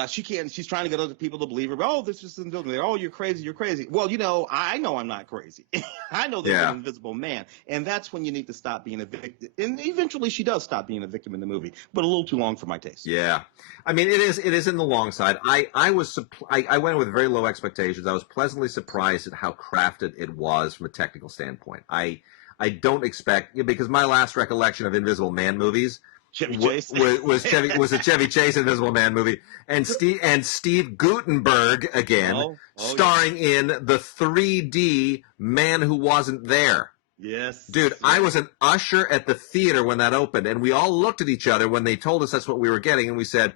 She's trying to get other people to believe her. Oh, this is invisible. Oh, you're crazy. Well, I know I'm not crazy. I know there's an invisible man. And that's when you need to stop being a victim. And eventually she does stop being a victim in the movie, but a little too long for my taste. Yeah. I mean, it is in the long side. I went with very low expectations. I was pleasantly surprised at how crafted it was from a technical standpoint. I don't expect, because my last recollection of Invisible Man movies Chevy Chase was a Chevy Chase Invisible Man movie, and Steve Guttenberg again, starring in the 3D Man Who Wasn't There. Yes, dude, yes. I was an usher at the theater when that opened, and we all looked at each other when they told us that's what we were getting, and we said,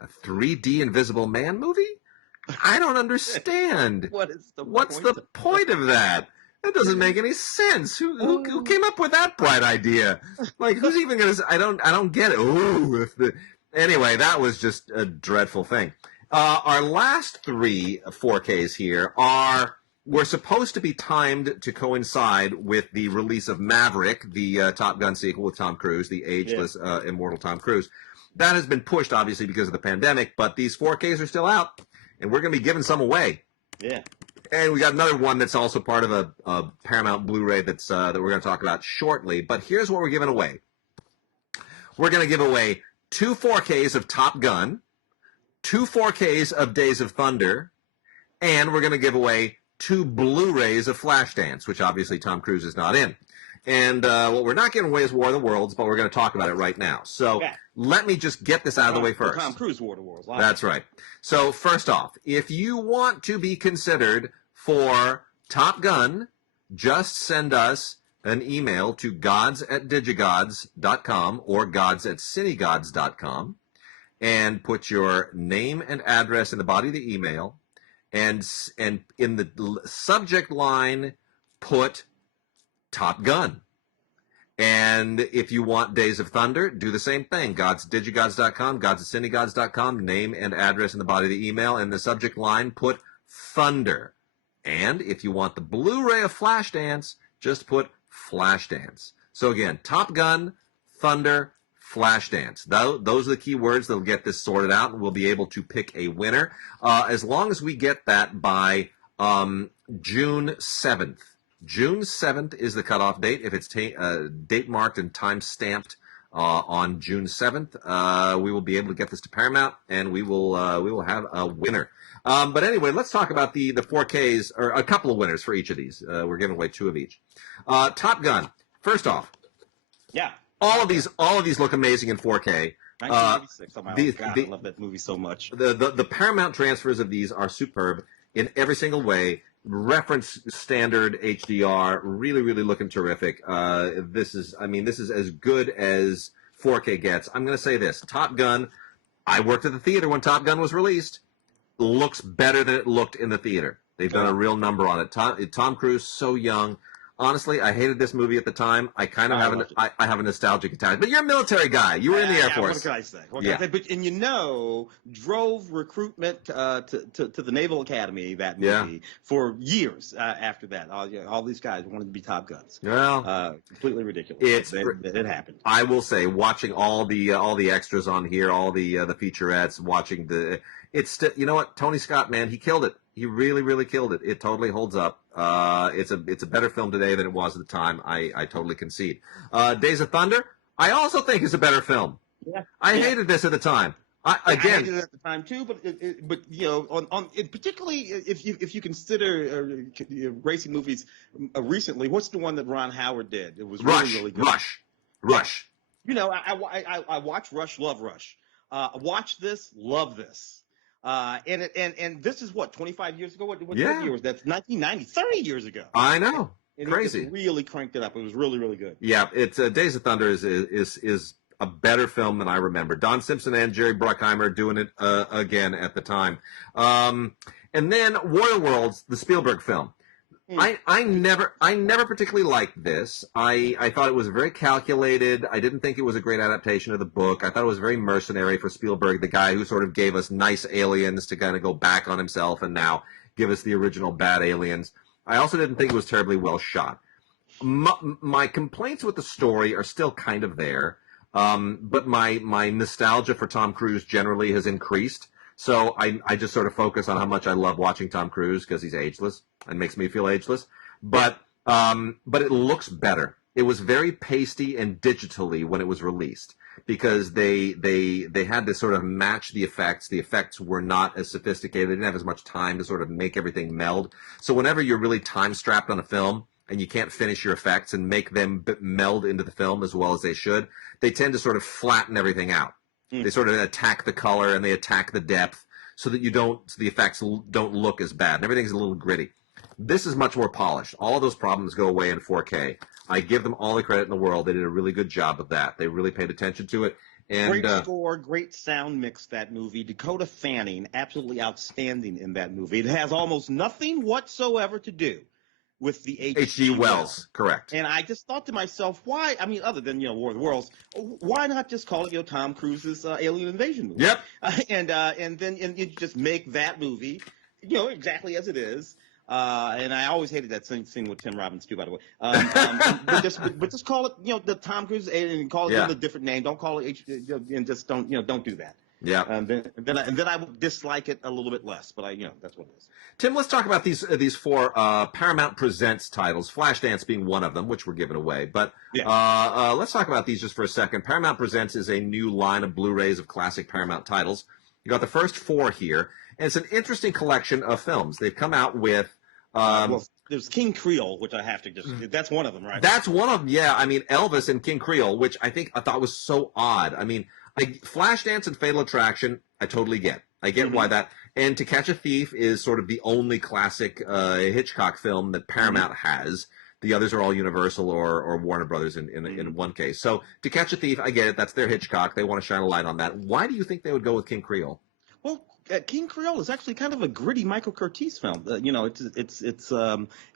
"A 3D Invisible Man movie? I don't understand. What's the point of that?" That doesn't make any sense. Who came up with that bright idea? Like, who's even going to? I don't get it. Ooh, anyway, that was just a dreadful thing. Our last 3 4Ks here are we're supposed to be timed to coincide with the release of Maverick, the Top Gun sequel with Tom Cruise, the ageless, immortal Tom Cruise. That has been pushed, obviously, because of the pandemic, but these 4Ks are still out, and we're going to be giving some away. Yeah. And we got another one that's also part of a Paramount Blu-ray that we're going to talk about shortly. But here's what we're giving away. We're going to give away 2 4Ks of Top Gun, 2 4Ks of Days of Thunder, and we're going to give away 2 Blu-rays of Flashdance, which obviously Tom Cruise is not in. And what we're not giving away is War of the Worlds, but we're going to talk about it right now. So let me just get this out of the way first. Tom Cruise War of the Worlds. That's right. So first off, if you want to be considered for Top Gun, just send us an email to gods@digigods.com or gods@cinegods.com and put your name and address in the body of the email, and in the subject line put Top Gun. And if you want Days of Thunder, do the same thing. Gods@digigods.com, gods@cinegods.com, name and address in the body of the email. In the subject line, put Thunder. And if you want the Blu-ray of Flashdance, just put Flashdance. So again, Top Gun, Thunder, Flashdance. Those are the key words that'll get this sorted out, and we'll be able to pick a winner. As long as we get that by June 7th. June 7th is the cutoff date. If it's date marked and time stamped on June 7th, we will be able to get this to Paramount, and we will have a winner. But anyway, let's talk about the 4Ks, or a couple of winners for each of these. We're giving away 2 of each. Top Gun. First off, all of these look amazing in 4K. 1986. Oh my God, I love that movie so much. The Paramount transfers of these are superb in every single way. Reference standard HDR, really, really looking terrific. This is as good as 4K gets. I'm going to say this: Top Gun. I worked at the theater when Top Gun was released. Looks better than it looked in the theater. They've done a real number on it. Tom Cruise, so young. Honestly, I hated this movie at the time. I kind of have a nostalgic attachment. But you're a military guy. You were in the Air Force. What can I say? But, and drove recruitment to the Naval Academy, that movie, for years after that. All these guys wanted to be Top Guns. Well, completely ridiculous. It happened. I will say, watching all the extras on here, all the featurettes, watching it's still, you know what, Tony Scott, man, he killed it. He really, really killed it. It totally holds up. It's a better film today than it was at the time. I totally concede. Days of Thunder, I also think is a better film. Yeah. I hated this at the time. I hated it at the time too, but particularly if you consider racing movies recently, what's the one that Ron Howard did? It was really good. Rush. I watch Rush, love Rush. Watch this, love this. And this is what, 25 years ago? What year was that? 1990, 30 years ago. I know. And crazy. It really cranked it up. It was really, really good. Yeah, it's Days of Thunder is a better film than I remember. Don Simpson and Jerry Bruckheimer doing it again at the time. And then War of the Worlds, the Spielberg film. I never particularly liked this. I thought it was very calculated. I didn't think it was a great adaptation of the book. I thought it was very mercenary for Spielberg, the guy who sort of gave us nice aliens to kind of go back on himself and now give us the original bad aliens. I also didn't think it was terribly well shot. My complaints with the story are still kind of there, but my nostalgia for Tom Cruise generally has increased. So I just sort of focus on how much I love watching Tom Cruise because he's ageless and makes me feel ageless. But it looks better. It was very pasty and digitally when it was released because they had to sort of match the effects. The effects were not as sophisticated. They didn't have as much time to sort of make everything meld. So whenever you're really time strapped on a film and you can't finish your effects and make them meld into the film as well as they should, they tend to sort of flatten everything out. They sort of attack the color and they attack the depth so that the effects don't look as bad. And everything's a little gritty. This is much more polished. All of those problems go away in 4K. I give them all the credit in the world. They did a really good job of that. They really paid attention to it. And, great score, great sound mix, that movie. Dakota Fanning, absolutely outstanding in that movie. It has almost nothing whatsoever to do with the H.G. Wells, correct. And I just thought to myself, why? I mean, other than War of the Worlds, why not just call it Tom Cruise's Alien Invasion movie? Yep. And then you just make that movie, exactly as it is. And I always hated that scene with Tim Robbins too, by the way. But just call it, the Tom Cruise and call it a different name. Don't call it and just don't do that. Yeah. Then I will dislike it a little bit less, but that's what it is. Tim, let's talk about these four Paramount Presents titles, Flashdance being one of them, which we're giving away. But let's talk about these just for a second. Paramount Presents is a new line of Blu-rays of classic Paramount titles. You got the first four here, and it's an interesting collection of films. They've come out with... there's King Creole, which I have to that's one of them, right? That's one of them, yeah. I mean, Elvis and King Creole, which I thought was so odd. I mean, Flashdance and Fatal Attraction, I totally get. I get why that. And To Catch a Thief is sort of the only classic Hitchcock film that Paramount has. The others are all Universal or Warner Brothers in one case. So To Catch a Thief, I get it. That's their Hitchcock. They want to shine a light on that. Why do you think they would go with King Creole? Well, King Creole is actually kind of a gritty Michael Curtiz film.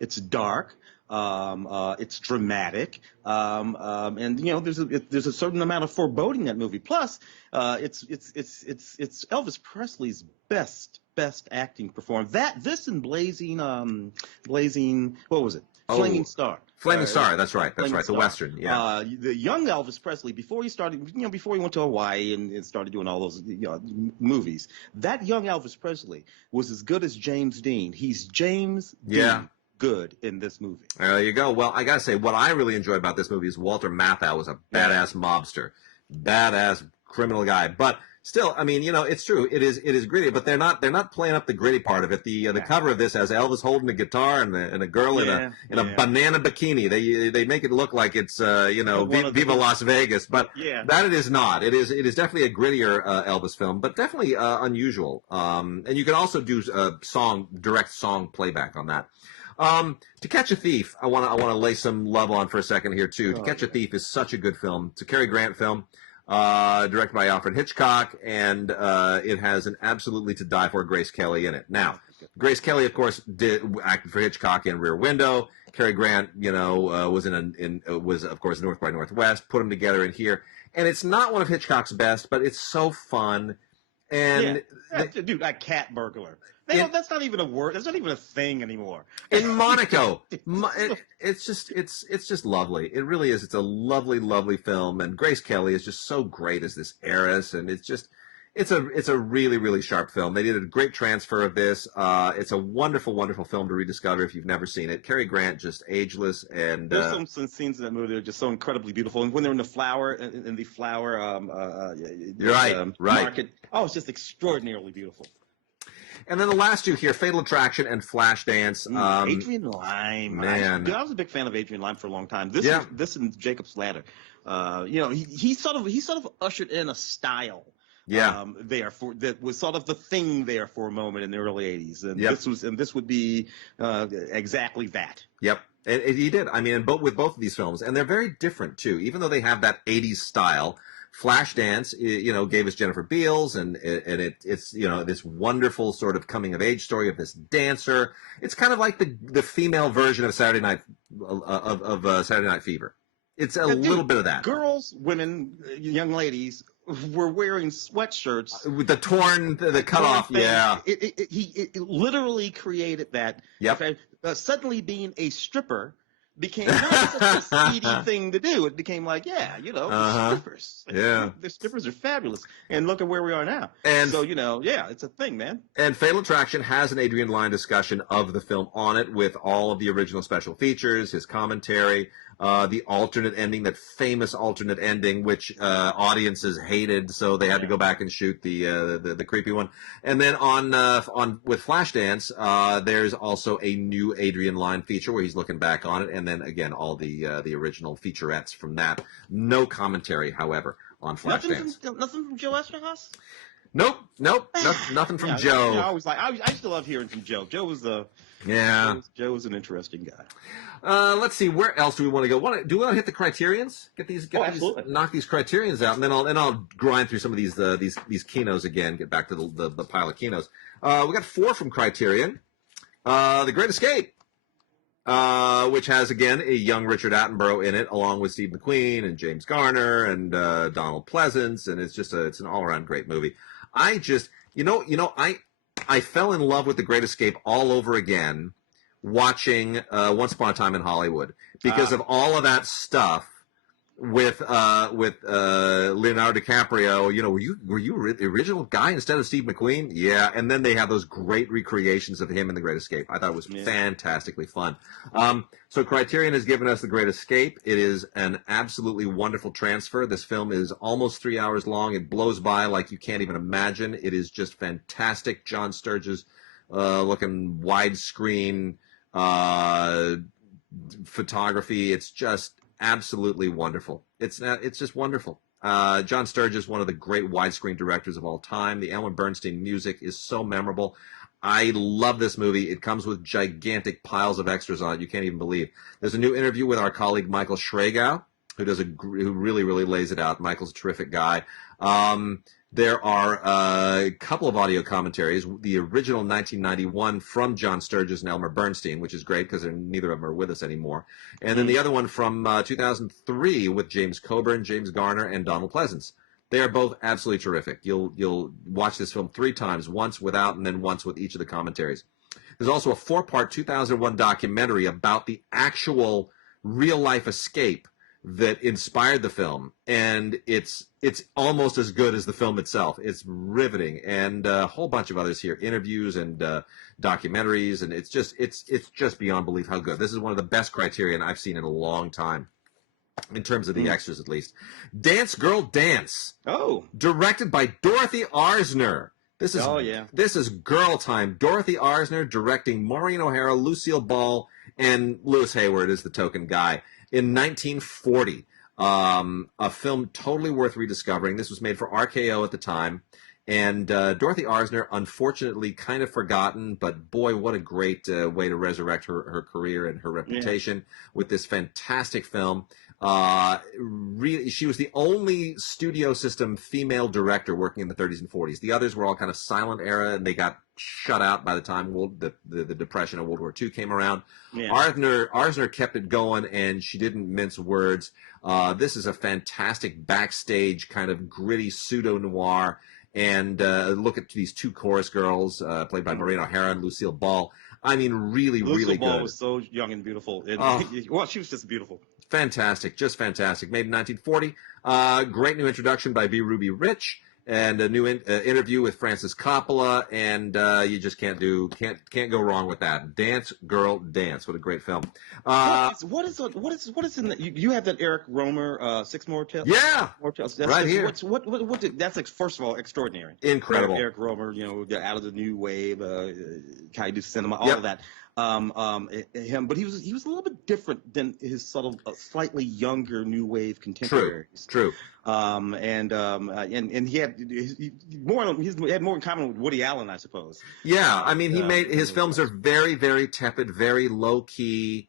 It's dark. It's dramatic, and there's a certain amount of foreboding in that movie. Plus, it's Elvis Presley's best acting performance. This and Blazing, what was it? Flaming Star. Flaming Star. That's right. That's right. The Western. Yeah. The young Elvis Presley, before he went to Hawaii and started doing all those movies, that young Elvis Presley was as good as James Dean. He's James Dean. Good in this movie. There you go. Well, I gotta say, what I really enjoy about this movie is Walter Matthau was a badass mobster, badass criminal guy. But still, I mean, it's true. It is gritty, but they're not playing up the gritty part of it. The cover of this has Elvis holding a guitar and a girl in a banana bikini. They make it look like it's Viva Las Vegas, but that it is not. It is definitely a grittier Elvis film, but definitely unusual. And you can also do direct song playback on that. To Catch a Thief, I want to lay some love on for a second here too. To Catch a Thief is such a good film. It's a Cary Grant film, directed by Alfred Hitchcock, and it has an absolutely to die for Grace Kelly in it. Now, Grace Kelly, of course, acted for Hitchcock in Rear Window. Cary Grant, was was of course North by Northwest. Put them together in here, and it's not one of Hitchcock's best, but it's so fun. And dude, that cat burglar. That's not even a word. That's not even a thing anymore. In Monaco, it's just lovely. It really is. It's a lovely, lovely film, and Grace Kelly is just so great as this heiress, and it's a really, really sharp film. They did a great transfer of this. It's a wonderful, wonderful film to rediscover if you've never seen it. Cary Grant just ageless, and there's some scenes in that movie that are just so incredibly beautiful. And when they're in the flower, market, it's just extraordinarily beautiful. And then the last two here, Fatal Attraction and Flashdance. Adrian Lyne, man. I was a big fan of Adrian Lyne for a long time. This and Jacob's Ladder. He sort of ushered in a style. That was sort of the thing there for a moment in the early '80s, and this would be exactly that. Yep. And he did. I mean, with both of these films, and they're very different too. Even though they have that '80s style, Flashdance, gave us Jennifer Beals, and it's this wonderful sort of coming of age story of this dancer. It's kind of like the female version of Saturday Night Saturday Night Fever. It's a little bit of that. Girls, women, young ladies were wearing sweatshirts with the cut off. Yeah, it literally created that. Yep. Suddenly being a stripper became not such a seedy thing to do. It became like, strippers. Yeah. The strippers are fabulous. And look at where we are now. And so, it's a thing, man. And Fatal Attraction has an Adrian Lyne discussion of the film on it with all of the original special features, his commentary, the alternate ending, that famous alternate ending, which audiences hated, so they had to go back and shoot the creepy one. And then with Flashdance, there's also a new Adrian Lyne feature where he's looking back on it, and then again all the original featurettes from that. No commentary, however, on Flashdance. Nothing from Joe Esterhaus? Nope, nothing from Joe. I used to love hearing from Joe. Joe was an interesting guy. Let's see, where else do we want to go? Do we want to hit the Criterions? Knock these Criterions out, and then I'll grind through some of these Kinos again. Get back to the pile of Kinos. We got 4 from Criterion. The Great Escape, which has again a young Richard Attenborough in it, along with Steve McQueen and James Garner and Donald Pleasance, and it's an all around great movie. I fell in love with The Great Escape all over again watching Once Upon a Time in Hollywood because of all of that stuff with Leonardo DiCaprio. You know, were you the original guy instead of Steve McQueen? Yeah, and then they have those great recreations of him in The Great Escape. I thought it was fantastically fun. So Criterion has given us The Great Escape. It is an absolutely wonderful transfer. This film is almost 3 hours long. It blows by like you can't even imagine. It is just fantastic. John Sturges looking widescreen photography. It's just absolutely wonderful. It's just wonderful. John Sturges, one of the great widescreen directors of all time. The Elmer Bernstein music is so memorable. I love this movie. It comes with gigantic piles of extras on it. You can't even believe. There's a new interview with our colleague Michael Schragow, who really, really lays it out. Michael's a terrific guy. There are a couple of audio commentaries. The original 1991 from John Sturges and Elmer Bernstein, which is great because neither of them are with us anymore. And then the other one from 2003 with James Coburn, James Garner, and Donald Pleasance. They are both absolutely terrific. You'll watch this film 3 times, once without and then once with each of the commentaries. There's also a 4-part 2001 documentary about the actual real-life escape that inspired the film, and it's almost as good as the film itself. It's riveting, and a whole bunch of others here, interviews and documentaries, and it's just beyond belief how good. This is one of the best Criterion I've seen in a long time, in terms of the extras at least. Dance Girl Dance. Oh, directed by Dorothy Arzner. This is girl time. Dorothy Arzner directing Maureen O'Hara, Lucille Ball, and Lewis Hayward is the token guy. In 1940, a film totally worth rediscovering. This was made for RKO at the time. And Dorothy Arzner, unfortunately, kind of forgotten, but boy, what a great way to resurrect her career and her reputation with this fantastic film. Really, she was the only studio system female director working in the 30s and 40s. The others were all kind of silent era, and they got shut out by the time the Depression of World War II came around. Yeah. Arzner kept it going, and she didn't mince words. This is a fantastic backstage kind of gritty pseudo-noir. And look at these 2 chorus girls played by Maureen O'Hara and Lucille Ball. I mean, really, Lucille really Ball good. Was so young and beautiful. Well, she was just beautiful. Fantastic, just fantastic. Made in 1940. Great new introduction by V. Ruby Rich, and a new interview with Francis Coppola, and you just can't go wrong with that. Dance Girl Dance. What a great film. What is in the, you have that Eric Romer Six More Tales? Yeah, that's right here. That's first of all extraordinary. Incredible. Eric Romer, out of the new wave, Kaiju cinema, all of that. Him, but he was a little bit different than his slightly younger new wave contemporaries. True. And he had more in common with Woody Allen, I suppose. Yeah, I mean, his films are very, very tepid, very low key.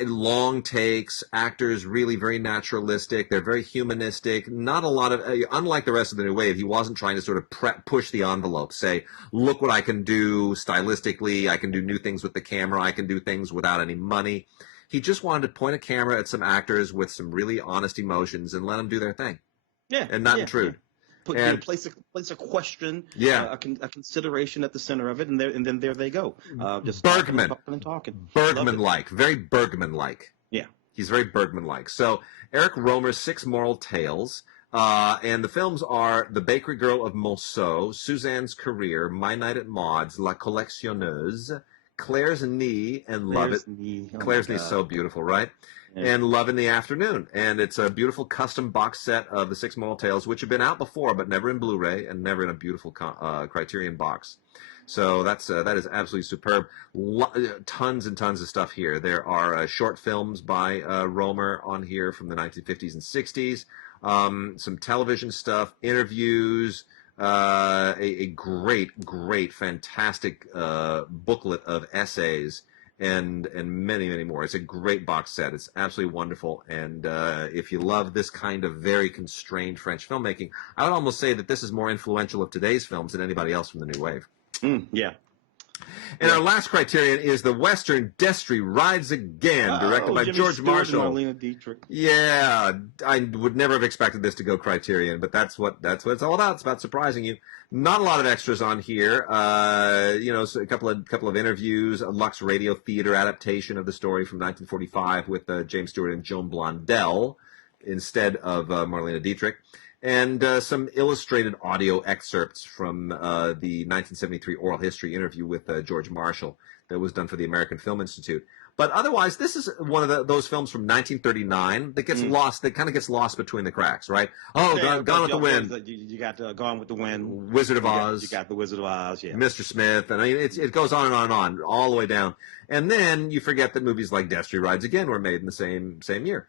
Long takes, actors really very naturalistic. They're very humanistic. Not a lot of, unlike the rest of the new wave, he wasn't trying to sort of push the envelope. Say, look what I can do stylistically. I can do new things with the camera. I can do things without any money. He just wanted to point a camera at some actors with some really honest emotions and let them do their thing. Yeah, and not intrude. Place a question, a consideration at the center of it, and then there they go. Just talking. Bergman-like, very Bergman-like. Yeah, he's very Bergman-like. So Eric Romer's 6 Moral Tales, and the films are The Bakery Girl of MONCEAU, Suzanne's Career, My Night at Maud's, La Collectioneuse, Claire's Knee, and Love It. Claire's Knee is so beautiful, right? Yeah. And Love in the Afternoon. And it's a beautiful custom box set of the 6 Moral Tales, which have been out before, but never in Blu-ray and never in a beautiful Criterion box. So that is absolutely superb. Tons and tons of stuff here. There are short films by Romer on here from the 1950s and 60s. Some television stuff, interviews, a great, fantastic booklet of essays, and many, many more. It's a great box set. It's absolutely wonderful. And if you love this kind of very constrained French filmmaking, I would almost say that this is more influential of today's films than anybody else from the new wave. Yeah. And our last criterion is the Western Destry Rides Again, directed by Jimmy George Stewart Marshall. and Marlena Dietrich. Yeah, I would never have expected this to go Criterion, but that's what it's all about. It's about surprising you. Not a lot of extras on here. So a couple of interviews, a Lux Radio Theater adaptation of the story from 1945 with James Stewart and Joan Blondell instead of Marlena Dietrich, and some illustrated audio excerpts from the 1973 oral history interview with George Marshall that was done for the American Film Institute. But otherwise, this is one of those films from 1939 that gets lost, that kind of gets lost between the cracks, right? Oh, Gone with the Wind. You got Gone with the Wind. Wizard of Oz. You got The Wizard of Oz, yeah. Mr. Smith. And I mean, it goes on and on and on, all the way down. And then you forget that movies like Destry Rides Again were made in the same year.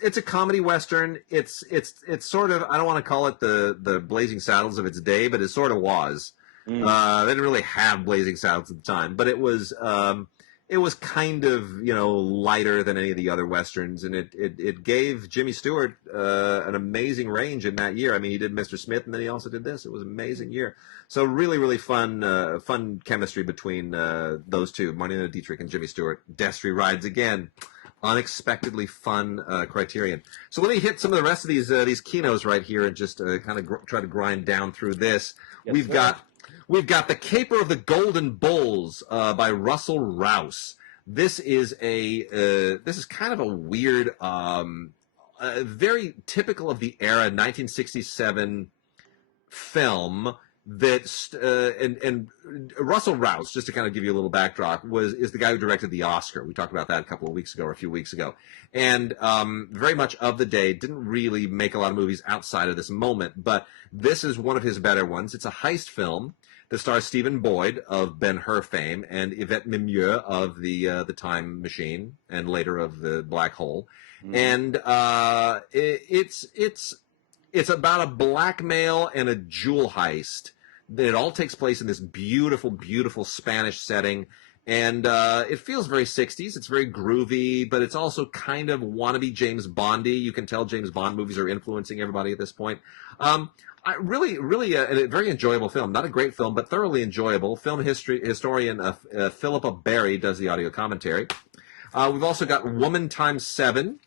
It's a comedy western. It's sort of, I don't want to call it the Blazing Saddles of its day, but it sort of was. They didn't really have Blazing Saddles at the time, but it was kind of, lighter than any of the other westerns, and it gave Jimmy Stewart an amazing range in that year. I mean, he did Mr. Smith, and then he also did this. It was an amazing year. So really, really fun chemistry between those two, Marlena Dietrich and Jimmy Stewart. Destry Rides Again. Unexpectedly fun Criterion. So let me hit some of the rest of these Kinos right here and just kind of try to grind down through this. Yes, We've got The Caper of the Golden Bulls by Russell Rouse. This is kind of a weird, very typical of the era 1967 film. And Russell Rouse, just to kind of give you a little backdrop, is the guy who directed The Oscar. We talked about that a few weeks ago, and very much of the day. Didn't really make a lot of movies outside of this moment, but this is one of his better ones. It's a heist film that stars Stephen Boyd of Ben-Hur fame and Yvette Mimieux of the Time Machine and later of the Black Hole, and it's about a blackmail and a jewel heist. It all takes place in this beautiful, beautiful Spanish setting, and it feels very 60s. It's very groovy, but it's also kind of wannabe James Bondy. You can tell James Bond movies are influencing everybody at this point. Really a very enjoyable film. Not a great film, but thoroughly enjoyable. Film historian Philippa Berry does the audio commentary. We've also got Woman Times 7.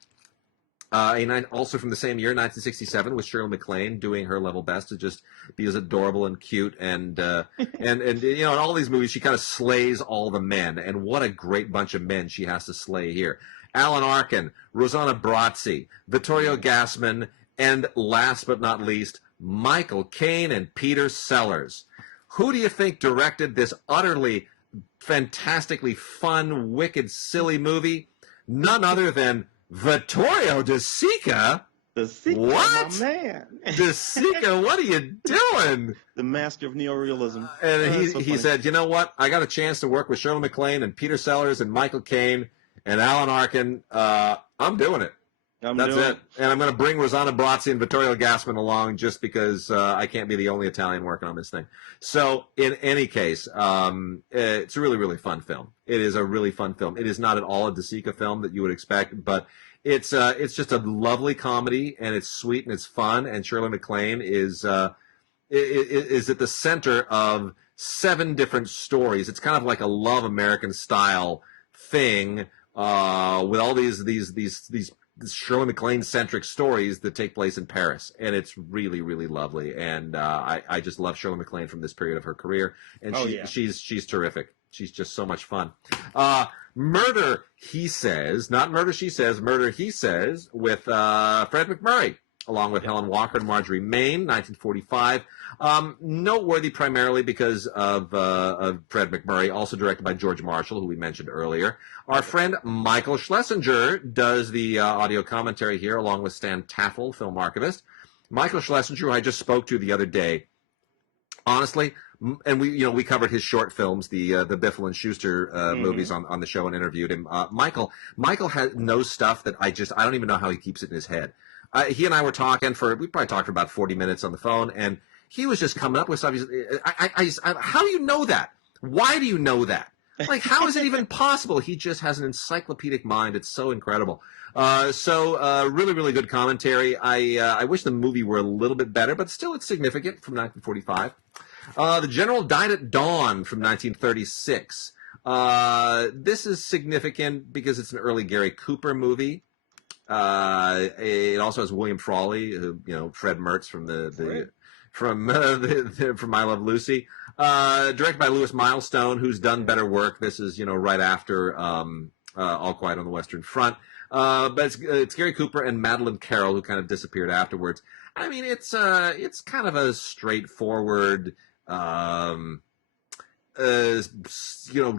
Also from the same year, 1967, with Shirley MacLaine doing her level best to just be as adorable and cute, and in all these movies she kind of slays all the men, and what a great bunch of men she has to slay here. Alan Arkin, Rosanna Brazzi, Vittorio Gassman, and last but not least, Michael Caine and Peter Sellers. Who do you think directed this utterly fantastically fun, wicked, silly movie? None other than Vittorio De Sica. De Sica, what? My man. De Sica, what are you doing? The master of neorealism. And he said, you know what? I got a chance to work with Shirley MacLaine and Peter Sellers and Michael Caine and Alan Arkin. I'm doing it. That's it. And I'm going to bring Rosanna Brazzi and Vittorio Gassman along just because I can't be the only Italian working on this thing. So in any case, it's a really, really fun film. It is a really fun film. It is not at all a De Sica film that you would expect, but it's just a lovely comedy, and it's sweet and it's fun. And Shirley MacLaine is at the center of 7 different stories. It's kind of like a Love American style thing with all these Shirley MacLaine-centric stories that take place in Paris, and it's really, really lovely. And I just love Shirley MacLaine from this period of her career, and she's terrific. She's just so much fun. Murder, He Says, not Murder, She Says, Murder, He Says, with Fred MacMurray, along with Helen Walker and Marjorie Main, 1945. Noteworthy primarily because of Fred MacMurray, also directed by George Marshall, who we mentioned earlier. Our friend Michael Schlesinger does the audio commentary here, along with Stan Taffel, film archivist. Michael Schlesinger, who I just spoke to the other day, honestly, and we covered his short films, the Biffle and Schuster movies on the show, and interviewed him. Michael knows stuff that I don't even know how he keeps it in his head. He and I were talking we probably talked for about 40 minutes on the phone, and he was just coming up with stuff. How do you know that? Why do you know that? Like, how is it even possible? He just has an encyclopedic mind. It's so incredible. Really, really good commentary. I wish the movie were a little bit better, but still it's significant, from 1945. The General Died at Dawn from 1936. This is significant because it's an early Gary Cooper movie. It also has William Frawley, Fred Mertz from I Love Lucy. Directed by Louis Milestone, who's done better work. This is right after All Quiet on the Western Front. But it's Gary Cooper and Madeleine Carroll, who kind of disappeared afterwards. I mean, it's kind of a straightforward,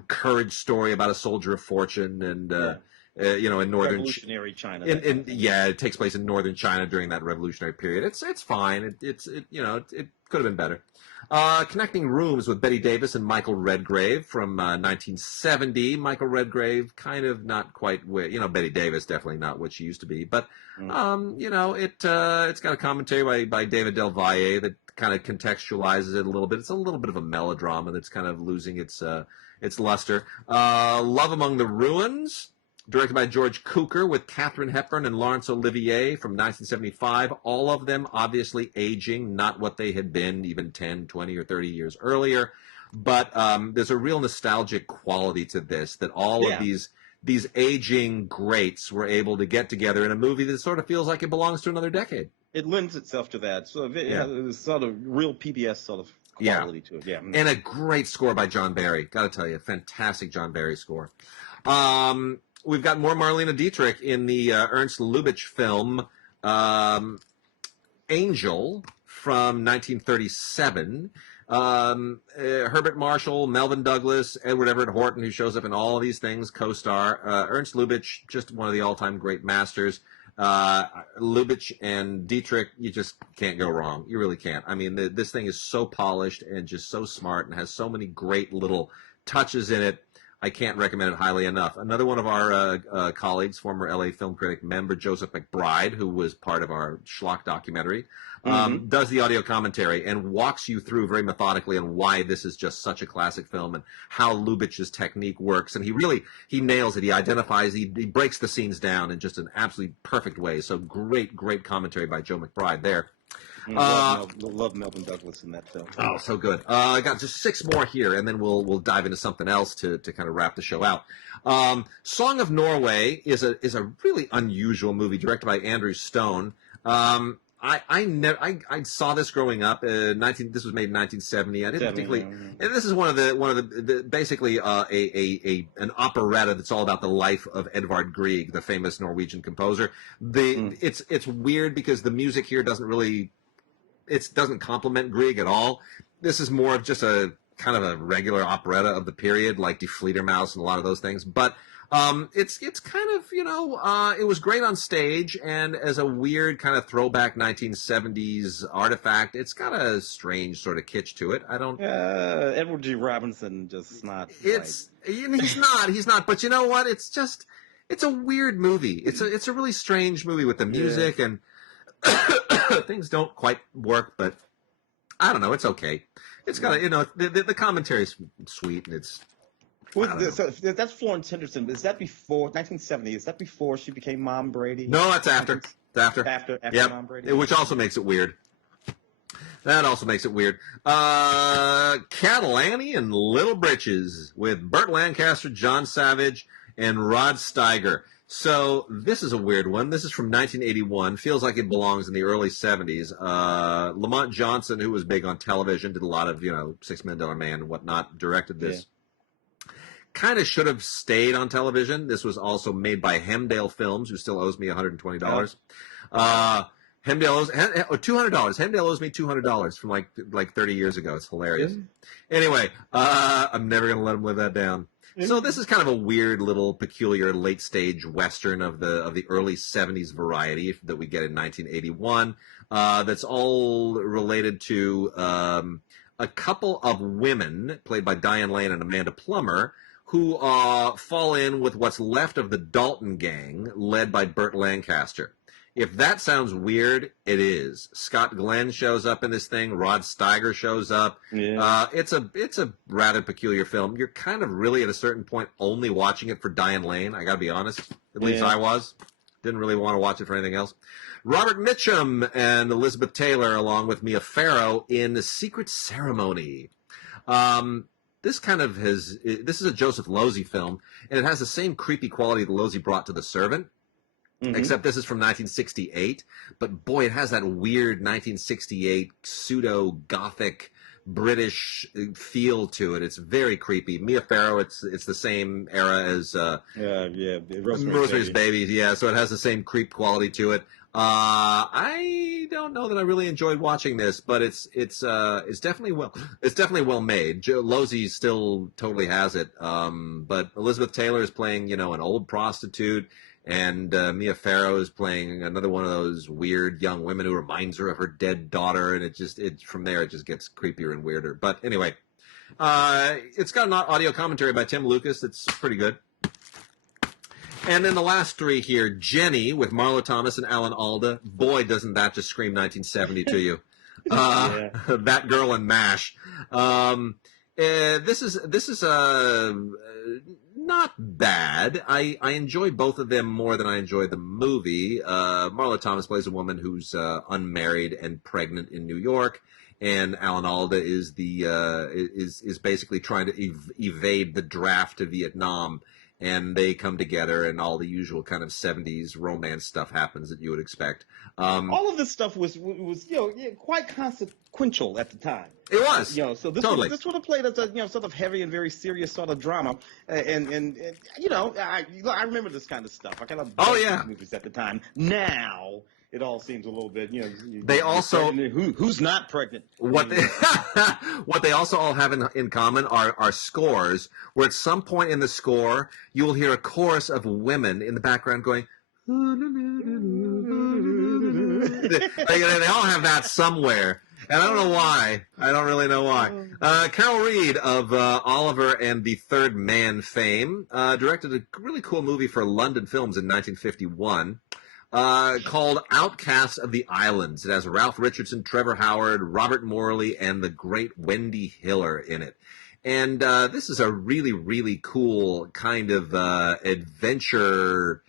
courage story about a soldier of fortune and. In northern revolutionary China. It takes place in northern China during that revolutionary period. It's fine. It could have been better. Connecting Rooms with Betty Davis and Michael Redgrave from 1970. Michael Redgrave kind of not quite Betty Davis definitely not what she used to be, but it's got a commentary by David Del Valle that kind of contextualizes it a little bit. It's a little bit of a melodrama that's kind of losing its luster. Love Among the Ruins, directed by George Cukor with Katharine Hepburn and Laurence Olivier from 1975. All of them obviously aging, not what they had been even 10, 20, or 30 years earlier. But there's a real nostalgic quality to this, that all of these aging greats were able to get together in a movie that sort of feels like it belongs to another decade. It lends itself to that. So it's sort of real PBS sort of quality to it. Yeah. And a great score by John Barry. Got to tell you, fantastic John Barry score. We've got more Marlene Dietrich in the Ernst Lubitsch film Angel from 1937. Herbert Marshall, Melvin Douglas, Edward Everett Horton, who shows up in all of these things, co-star. Ernst Lubitsch, just one of the all-time great masters. Lubitsch and Dietrich, you just can't go wrong. You really can't. I mean, this thing is so polished and just so smart and has so many great little touches in it. I can't recommend it highly enough. Another one of our colleagues, former LA film critic member Joseph McBride, who was part of our Schlock documentary, does the audio commentary and walks you through very methodically on why this is just such a classic film and how Lubitsch's technique works. And he nails it. He identifies, he breaks the scenes down in just an absolutely perfect way. So great commentary by Joe McBride there. Love Melvin Douglas in that film. Oh, so good. I got just 6 more here, and then we'll dive into something else to kind of wrap the show out. Song of Norway is a really unusual movie directed by Andrew Stone. I saw this growing up. This was made in 1970. I didn't particularly. And this is one of the basically an operetta that's all about the life of Edvard Grieg, the famous Norwegian composer. It's weird because the music here doesn't complement Grieg at all. This is more of just a kind of a regular operetta of the period, like Die Fledermaus and a lot of those things. But it's kind of, it was great on stage, and as a weird kind of throwback 1970s artifact, it's got a strange sort of kitsch to it. I don't... Edward G. Robinson just not... He's not. But you know what? It's a weird movie. It's a really strange movie with the music and... Things don't quite work, but I don't know. It's okay. It's got the commentary is sweet, and it's. So that's Florence Henderson. Is that before 1970? Is that before she became Mom Brady? No, that's after. It's after. After Mom Brady, which also makes it weird. That also makes it weird. Cattle Annie and Little Britches with Burt Lancaster, John Savage, and Rod Steiger. So this is a weird one. This is from 1981. Feels like it belongs in the early 70s. Lamont Johnson, who was big on television, did a lot of, $6 Million Man and whatnot, directed this. Yeah. Kind of should have stayed on television. This was also made by Hemdale Films, who still owes me $120. Hemdale owes $200. Hemdale owes me $200 from like 30 years ago. It's hilarious. Yeah. Anyway, I'm never going to let him live that down. So this is kind of a weird little peculiar late stage Western of the early 70s variety that we get in 1981. That's all related to a couple of women played by Diane Lane and Amanda Plummer who fall in with what's left of the Dalton gang led by Burt Lancaster. If that sounds weird, it is. Scott Glenn shows up in this thing. Rod Steiger shows up. Yeah. It's a rather peculiar film. You're kind of really at a certain point only watching it for Diane Lane. I got to be honest. At least I was. Didn't really want to watch it for anything else. Robert Mitchum and Elizabeth Taylor, along with Mia Farrow, in Secret Ceremony. This is a Joseph Losey film, and it has the same creepy quality that Losey brought to The Servant, except this is from 1968. But boy, it has that weird 1968 pseudo-gothic British feel to it. It's very creepy. Mia Farrow, it's the same era as Rosemary's Baby. Yeah, so it has the same creep quality to it. I don't know that I really enjoyed watching this, but it's definitely well made. Losey still totally has it. But Elizabeth Taylor is playing, an old prostitute, and Mia Farrow is playing another one of those weird young women who reminds her of her dead daughter, and from there it just gets creepier and weirder. But anyway, it's got an audio commentary by Tim Lucas that's pretty good. And then the last three here, Jenny with Marlo Thomas and Alan Alda. Boy, doesn't that just scream 1970 to you. That Girl and MASH. This is not bad. I enjoy both of them more than I enjoy the movie. Marlo Thomas plays a woman who's unmarried and pregnant in New York, and Alan Alda is is basically trying to evade the draft to Vietnam. And they come together, and all the usual kind of 70s romance stuff happens that you would expect. All of this stuff was quite consequential at the time. It was. So this totally. This would have played as a sort of heavy and very serious sort of drama, and I remember this kind of stuff. I kind of movies at the time. Now it all seems a little bit, They also who's not pregnant. What they also all have in common are scores, where at some point in the score you will hear a chorus of women in the background going. They all have that somewhere, and I don't know why. I don't really know why. Carol Reed of Oliver and the Third Man fame directed a really cool movie for London Films in 1951. Called Outcast of the Islands. It has Ralph Richardson, Trevor Howard, Robert Morley, and the great Wendy Hiller in it. And this is a really, really cool kind of adventure,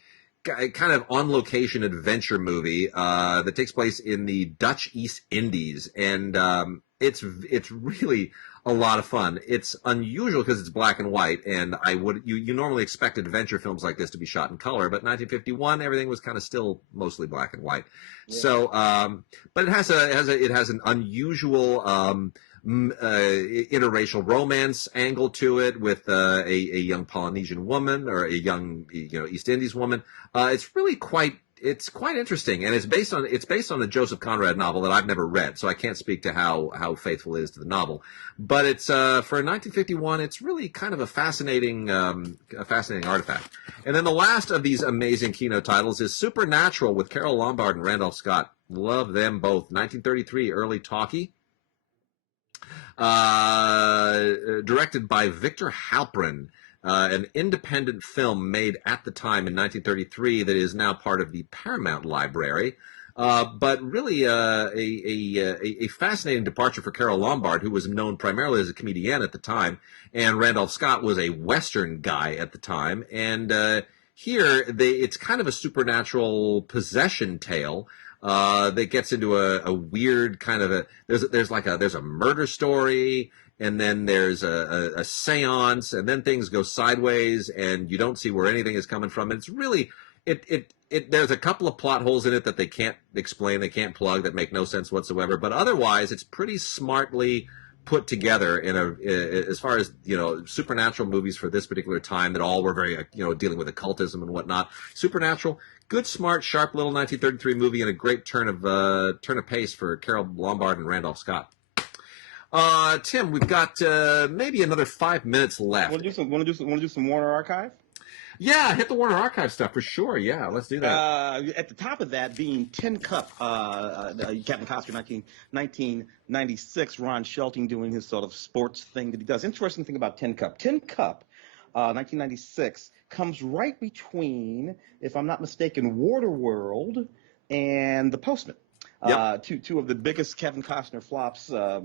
kind of on-location adventure movie that takes place in the Dutch East Indies. And it's really a lot of fun. It's unusual because it's black and white, and you normally expect adventure films like this to be shot in color, but 1951 everything was kind of still mostly black and white. Yeah. So, but it has an unusual interracial romance angle to it with a young Polynesian woman or a young East Indies woman. It's quite interesting, and it's based on a Joseph Conrad novel that I've never read, so I can't speak to how faithful it is to the novel. But it's for 1951, it's really kind of a fascinating artifact. And then the last of these amazing Kino titles is Supernatural with Carole Lombard and Randolph Scott. Love them both. 1933, early talkie. Directed by Victor Halperin. An independent film made at the time in 1933 that is now part of the Paramount library. But really a fascinating departure for Carole Lombard, who was known primarily as a comedienne at the time, and Randolph Scott was a Western guy at the time. And here, it's kind of a supernatural possession tale that gets into a weird kind of there's a murder story. And then there's a seance, and then things go sideways, and you don't see where anything is coming from. And it's really, there's a couple of plot holes in it that they can't explain, they can't plug, that make no sense whatsoever. But otherwise, it's pretty smartly put together as far as supernatural movies for this particular time that all were very dealing with occultism and whatnot. Supernatural, good, smart, sharp little 1933 movie, and a great turn of pace for Carole Lombard and Randolph Scott. Tim, we've got maybe another 5 minutes left. Want to do some Warner Archive? Yeah, hit the Warner Archive stuff for sure. Yeah, let's do that. At the top of that being Tin Cup, Captain Costner, 1996, Ron Shelton doing his sort of sports thing that he does. Interesting thing about Tin Cup. Tin Cup, 1996, comes right between, if I'm not mistaken, Waterworld and The Postman. Yep. Two of the biggest Kevin Costner flops, ever.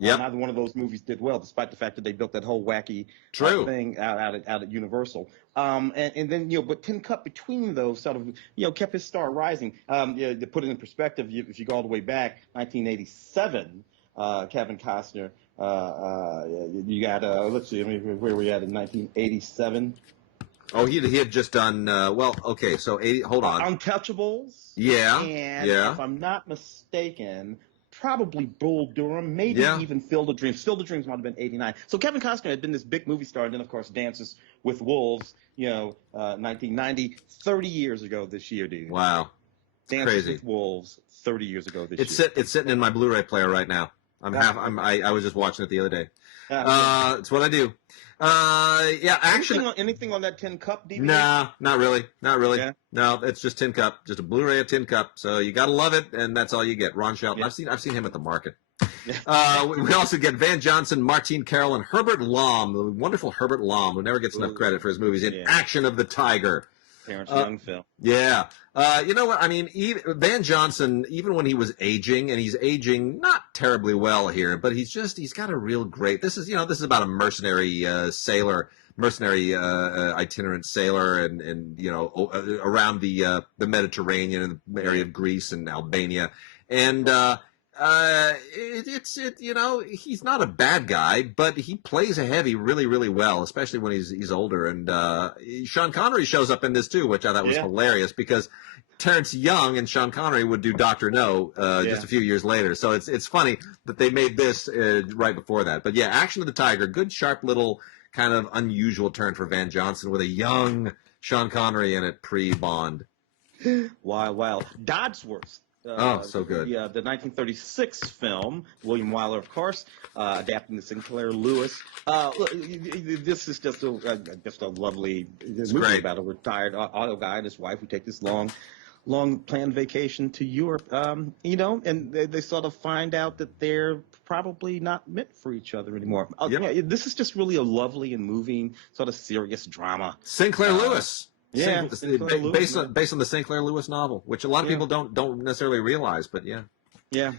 Yep. Neither one of those movies did well, despite the fact that they built that whole wacky thing out at Universal. And then, but Tin Cup between those sort of, kept his star rising. To put it in perspective, if you go all the way back, 1987, Kevin Costner, you got, let's see, where we at in 1987? Oh, he had just done, so 80, hold on. Untouchables. Yeah. And if I'm not mistaken, probably Bull Durham, maybe even Field of Dreams. Field of Dreams might have been 89. So Kevin Costner had been this big movie star, and then, of course, Dances with Wolves, 1990, 30 years ago this year, dude. Wow. Dances with Wolves, 30 years ago this year. It's sitting in my Blu-ray player right now. I was just watching it the other day. It's what I do. Anything on that Tin Cup DVD? Nah, not really. Yeah. No, it's just Tin Cup, just a Blu-ray of Tin Cup. So you gotta love it, and that's all you get. Ron Shelton. Yeah. I've seen him at the market. We also get Van Johnson, Martine Carroll, and Herbert Lom, the wonderful Herbert Lom, who never gets enough credit for his movies in Action of the Tiger. Terrence Young film. Yeah. You know what? I mean, Van Johnson, even when he was aging, and he's aging not terribly well here, but he's got a real great, this is about a mercenary itinerant sailor and around the Mediterranean and the area of Greece and Albania. And, he's not a bad guy, but he plays a heavy really, really well, especially when he's older. And Sean Connery shows up in this too, which I thought was hilarious because Terrence Young and Sean Connery would do Dr. No just a few years later. So it's funny that they made this right before that. But yeah, Action of the Tiger, good, sharp little kind of unusual turn for Van Johnson with a young Sean Connery in it pre-Bond. Wow. Dodsworth. So good. The 1936 film, William Wyler, of course, adapting the Sinclair Lewis. This is just a lovely movie about a retired auto guy and his wife who take this long planned vacation to Europe, and they sort of find out that they're probably not meant for each other anymore. This is just really a lovely and moving sort of serious drama. Sinclair Lewis. Yeah, based on the Sinclair Lewis novel, which a lot of people don't necessarily realize, but yeah.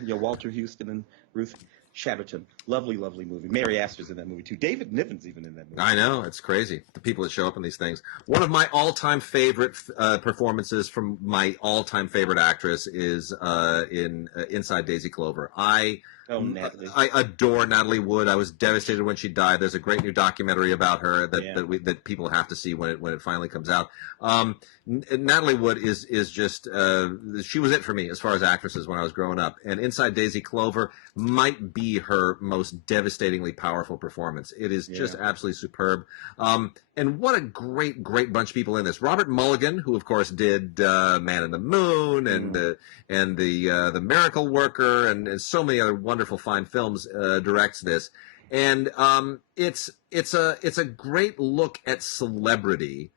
Walter Houston and Ruth Chatterton, lovely movie. Mary Astor's in that movie too. David Niven's even in that movie. I know, it's crazy, the people that show up in these things. One of my all-time favorite performances from my all-time favorite actress is in Inside Daisy Clover. Natalie. I adore Natalie Wood. I was devastated when she died. There's a great new documentary about her that people have to see when it finally comes out. Natalie Wood is just she was it for me as far as actresses when I was growing up. And Inside Daisy Clover might be her most devastatingly powerful performance. It is just absolutely superb. And what a great bunch of people in this. Robert Mulligan, who of course did Man in the Moon and the Miracle Worker and so many other wonderful fine films, directs this. And it's a great look at celebrity.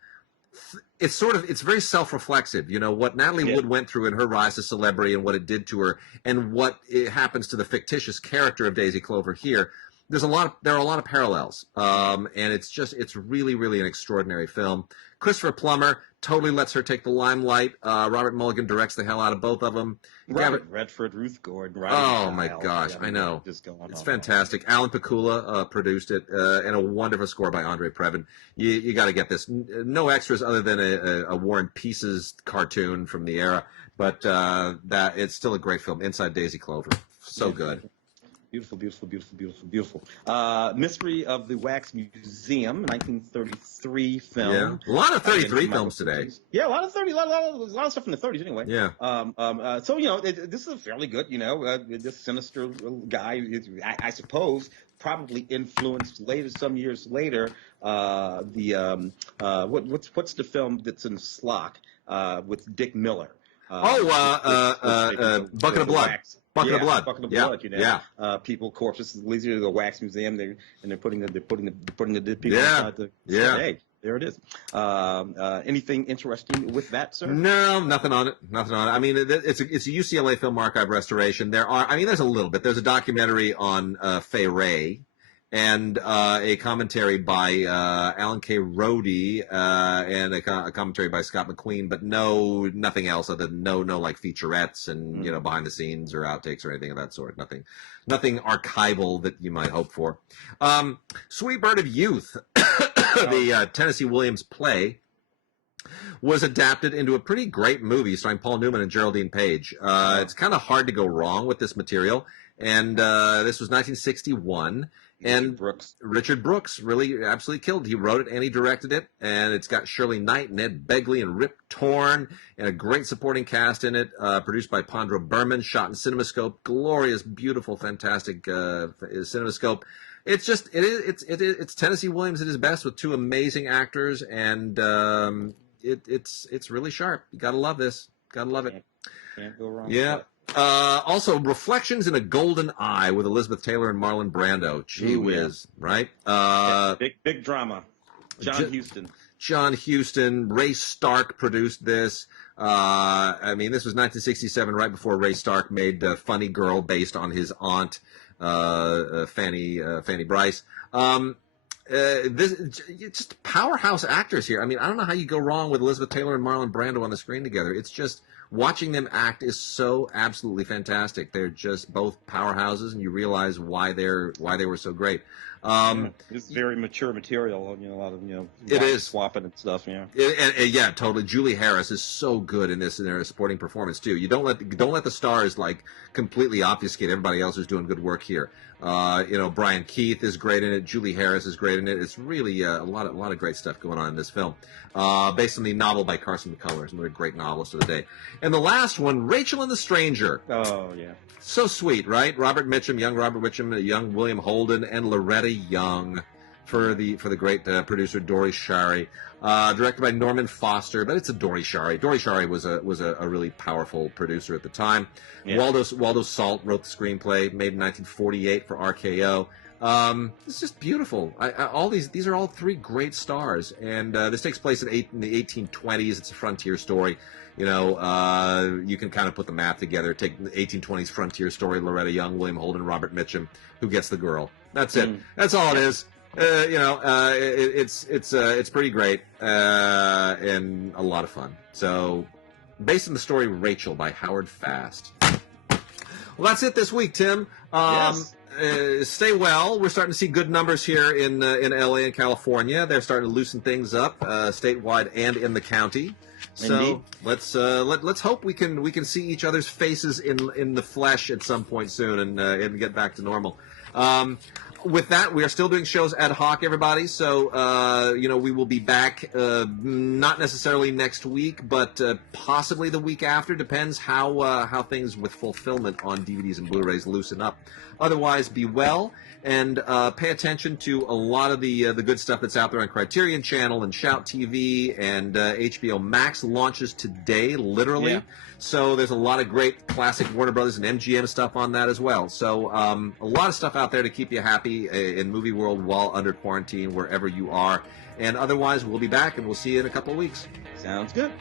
It's very self-reflexive, what Natalie Wood went through in her rise to celebrity and what it did to her, and what it happens to the fictitious character of Daisy Clover here. There are a lot of parallels, and it's really, really an extraordinary film. Christopher Plummer totally lets her take the limelight. Robert Mulligan directs the hell out of both of them. Redford, Ruth Gordon. Oh my gosh, I know. It's fantastic. Alan Pakula produced it, and a wonderful score by Andre Previn. You got to get this. No extras other than a War and Pieces cartoon from the era, but that it's still a great film. Inside Daisy Clover, so good. Beautiful. Mystery of the Wax Museum, 1933 film. Yeah, a lot of 33 films today. Yeah, a lot of stuff in the 30s anyway. Yeah. So this is fairly good. This sinister little guy, I suppose, probably influenced some years later. What's the film that's in Slock with Dick Miller? Bucket of Blood. Bucket of Blood. People, corpses, leads you to the wax museum, they're putting the dead people inside the hey, there it is. Anything interesting with that, sir? No, nothing on it. I mean, it's a UCLA Film Archive restoration. There's a little bit. There's a documentary on Fay Ray, and a commentary by Alan K. Rhodey, and a commentary by Scott McQueen, but nothing else other than no like featurettes and behind the scenes or outtakes or anything of that sort. Nothing archival that you might hope for. Sweet Bird of Youth, the Tennessee Williams play, was adapted into a pretty great movie starring Paul Newman and Geraldine Page. It's kind of hard to go wrong with this material, and this was 1961. And Richard Brooks really absolutely killed it. He wrote it and he directed it, and it's got Shirley Knight, Ned Begley, and Rip Torn, and a great supporting cast in it. Produced by Pandro Berman, shot in CinemaScope, glorious, beautiful, fantastic CinemaScope. It's Tennessee Williams at his best with two amazing actors, and it's really sharp. You gotta love this. Gotta love it. Can't go wrong. Yeah. Also, Reflections in a Golden Eye with Elizabeth Taylor and Marlon Brando. Gee whiz, right? Big drama. John Huston. Ray Stark produced this. This was 1967, right before Ray Stark made Funny Girl, based on his aunt, Fanny Bryce. Just powerhouse actors here. I mean, I don't know how you go wrong with Elizabeth Taylor and Marlon Brando on the screen together. It's just, watching them act is so absolutely fantastic. They're just both powerhouses, and you realize why they were so great. It's very mature material. A lot of it is swapping and stuff. Yeah, yeah, totally. Julie Harris is so good in this, in her supporting performance too. You don't let the stars like completely obfuscate everybody else who's doing good work here. Brian Keith is great in it. Julie Harris is great in it. It's really a lot of great stuff going on in this film, based on the novel by Carson McCullers, another great novelist of the day. And the last one, Rachel and the Stranger. Oh yeah, so sweet, right? Robert Mitchum, young William Holden, and Loretta Young for the great producer Dory Shari. Directed by Norman Foster, but it's a Dory Shari. Dory Shari was a really powerful producer at the time. Yeah. Waldo Salt wrote the screenplay, made in 1948 for RKO. It's just beautiful. These are all three great stars, and this takes place in the 1820s. It's a frontier story. You can kind of put the math together. Take the 1820s frontier story: Loretta Young, William Holden, Robert Mitchum. Who gets the girl? That's it. That's all it is. It's pretty great and a lot of fun. So, based on the story Rachel by Howard Fast. Well, that's it this week, Tim. Yes. Stay well. We're starting to see good numbers here in LA and California. They're starting to loosen things up statewide and in the county. So let's hope we can see each other's faces in the flesh at some point soon and get back to normal. With that, we are still doing shows ad hoc, everybody. So, we will be back, not necessarily next week, but possibly the week after. Depends how things with fulfillment on DVDs and Blu-rays loosen up. Otherwise, be well and pay attention to a lot of the good stuff that's out there on Criterion Channel and Shout TV, and HBO Max launches today, literally. Yeah. So there's a lot of great classic Warner Brothers and MGM stuff on that as well. So a lot of stuff out there to keep you happy in movie world while under quarantine, wherever you are. And otherwise, we'll be back, and we'll see you in a couple of weeks. Sounds good.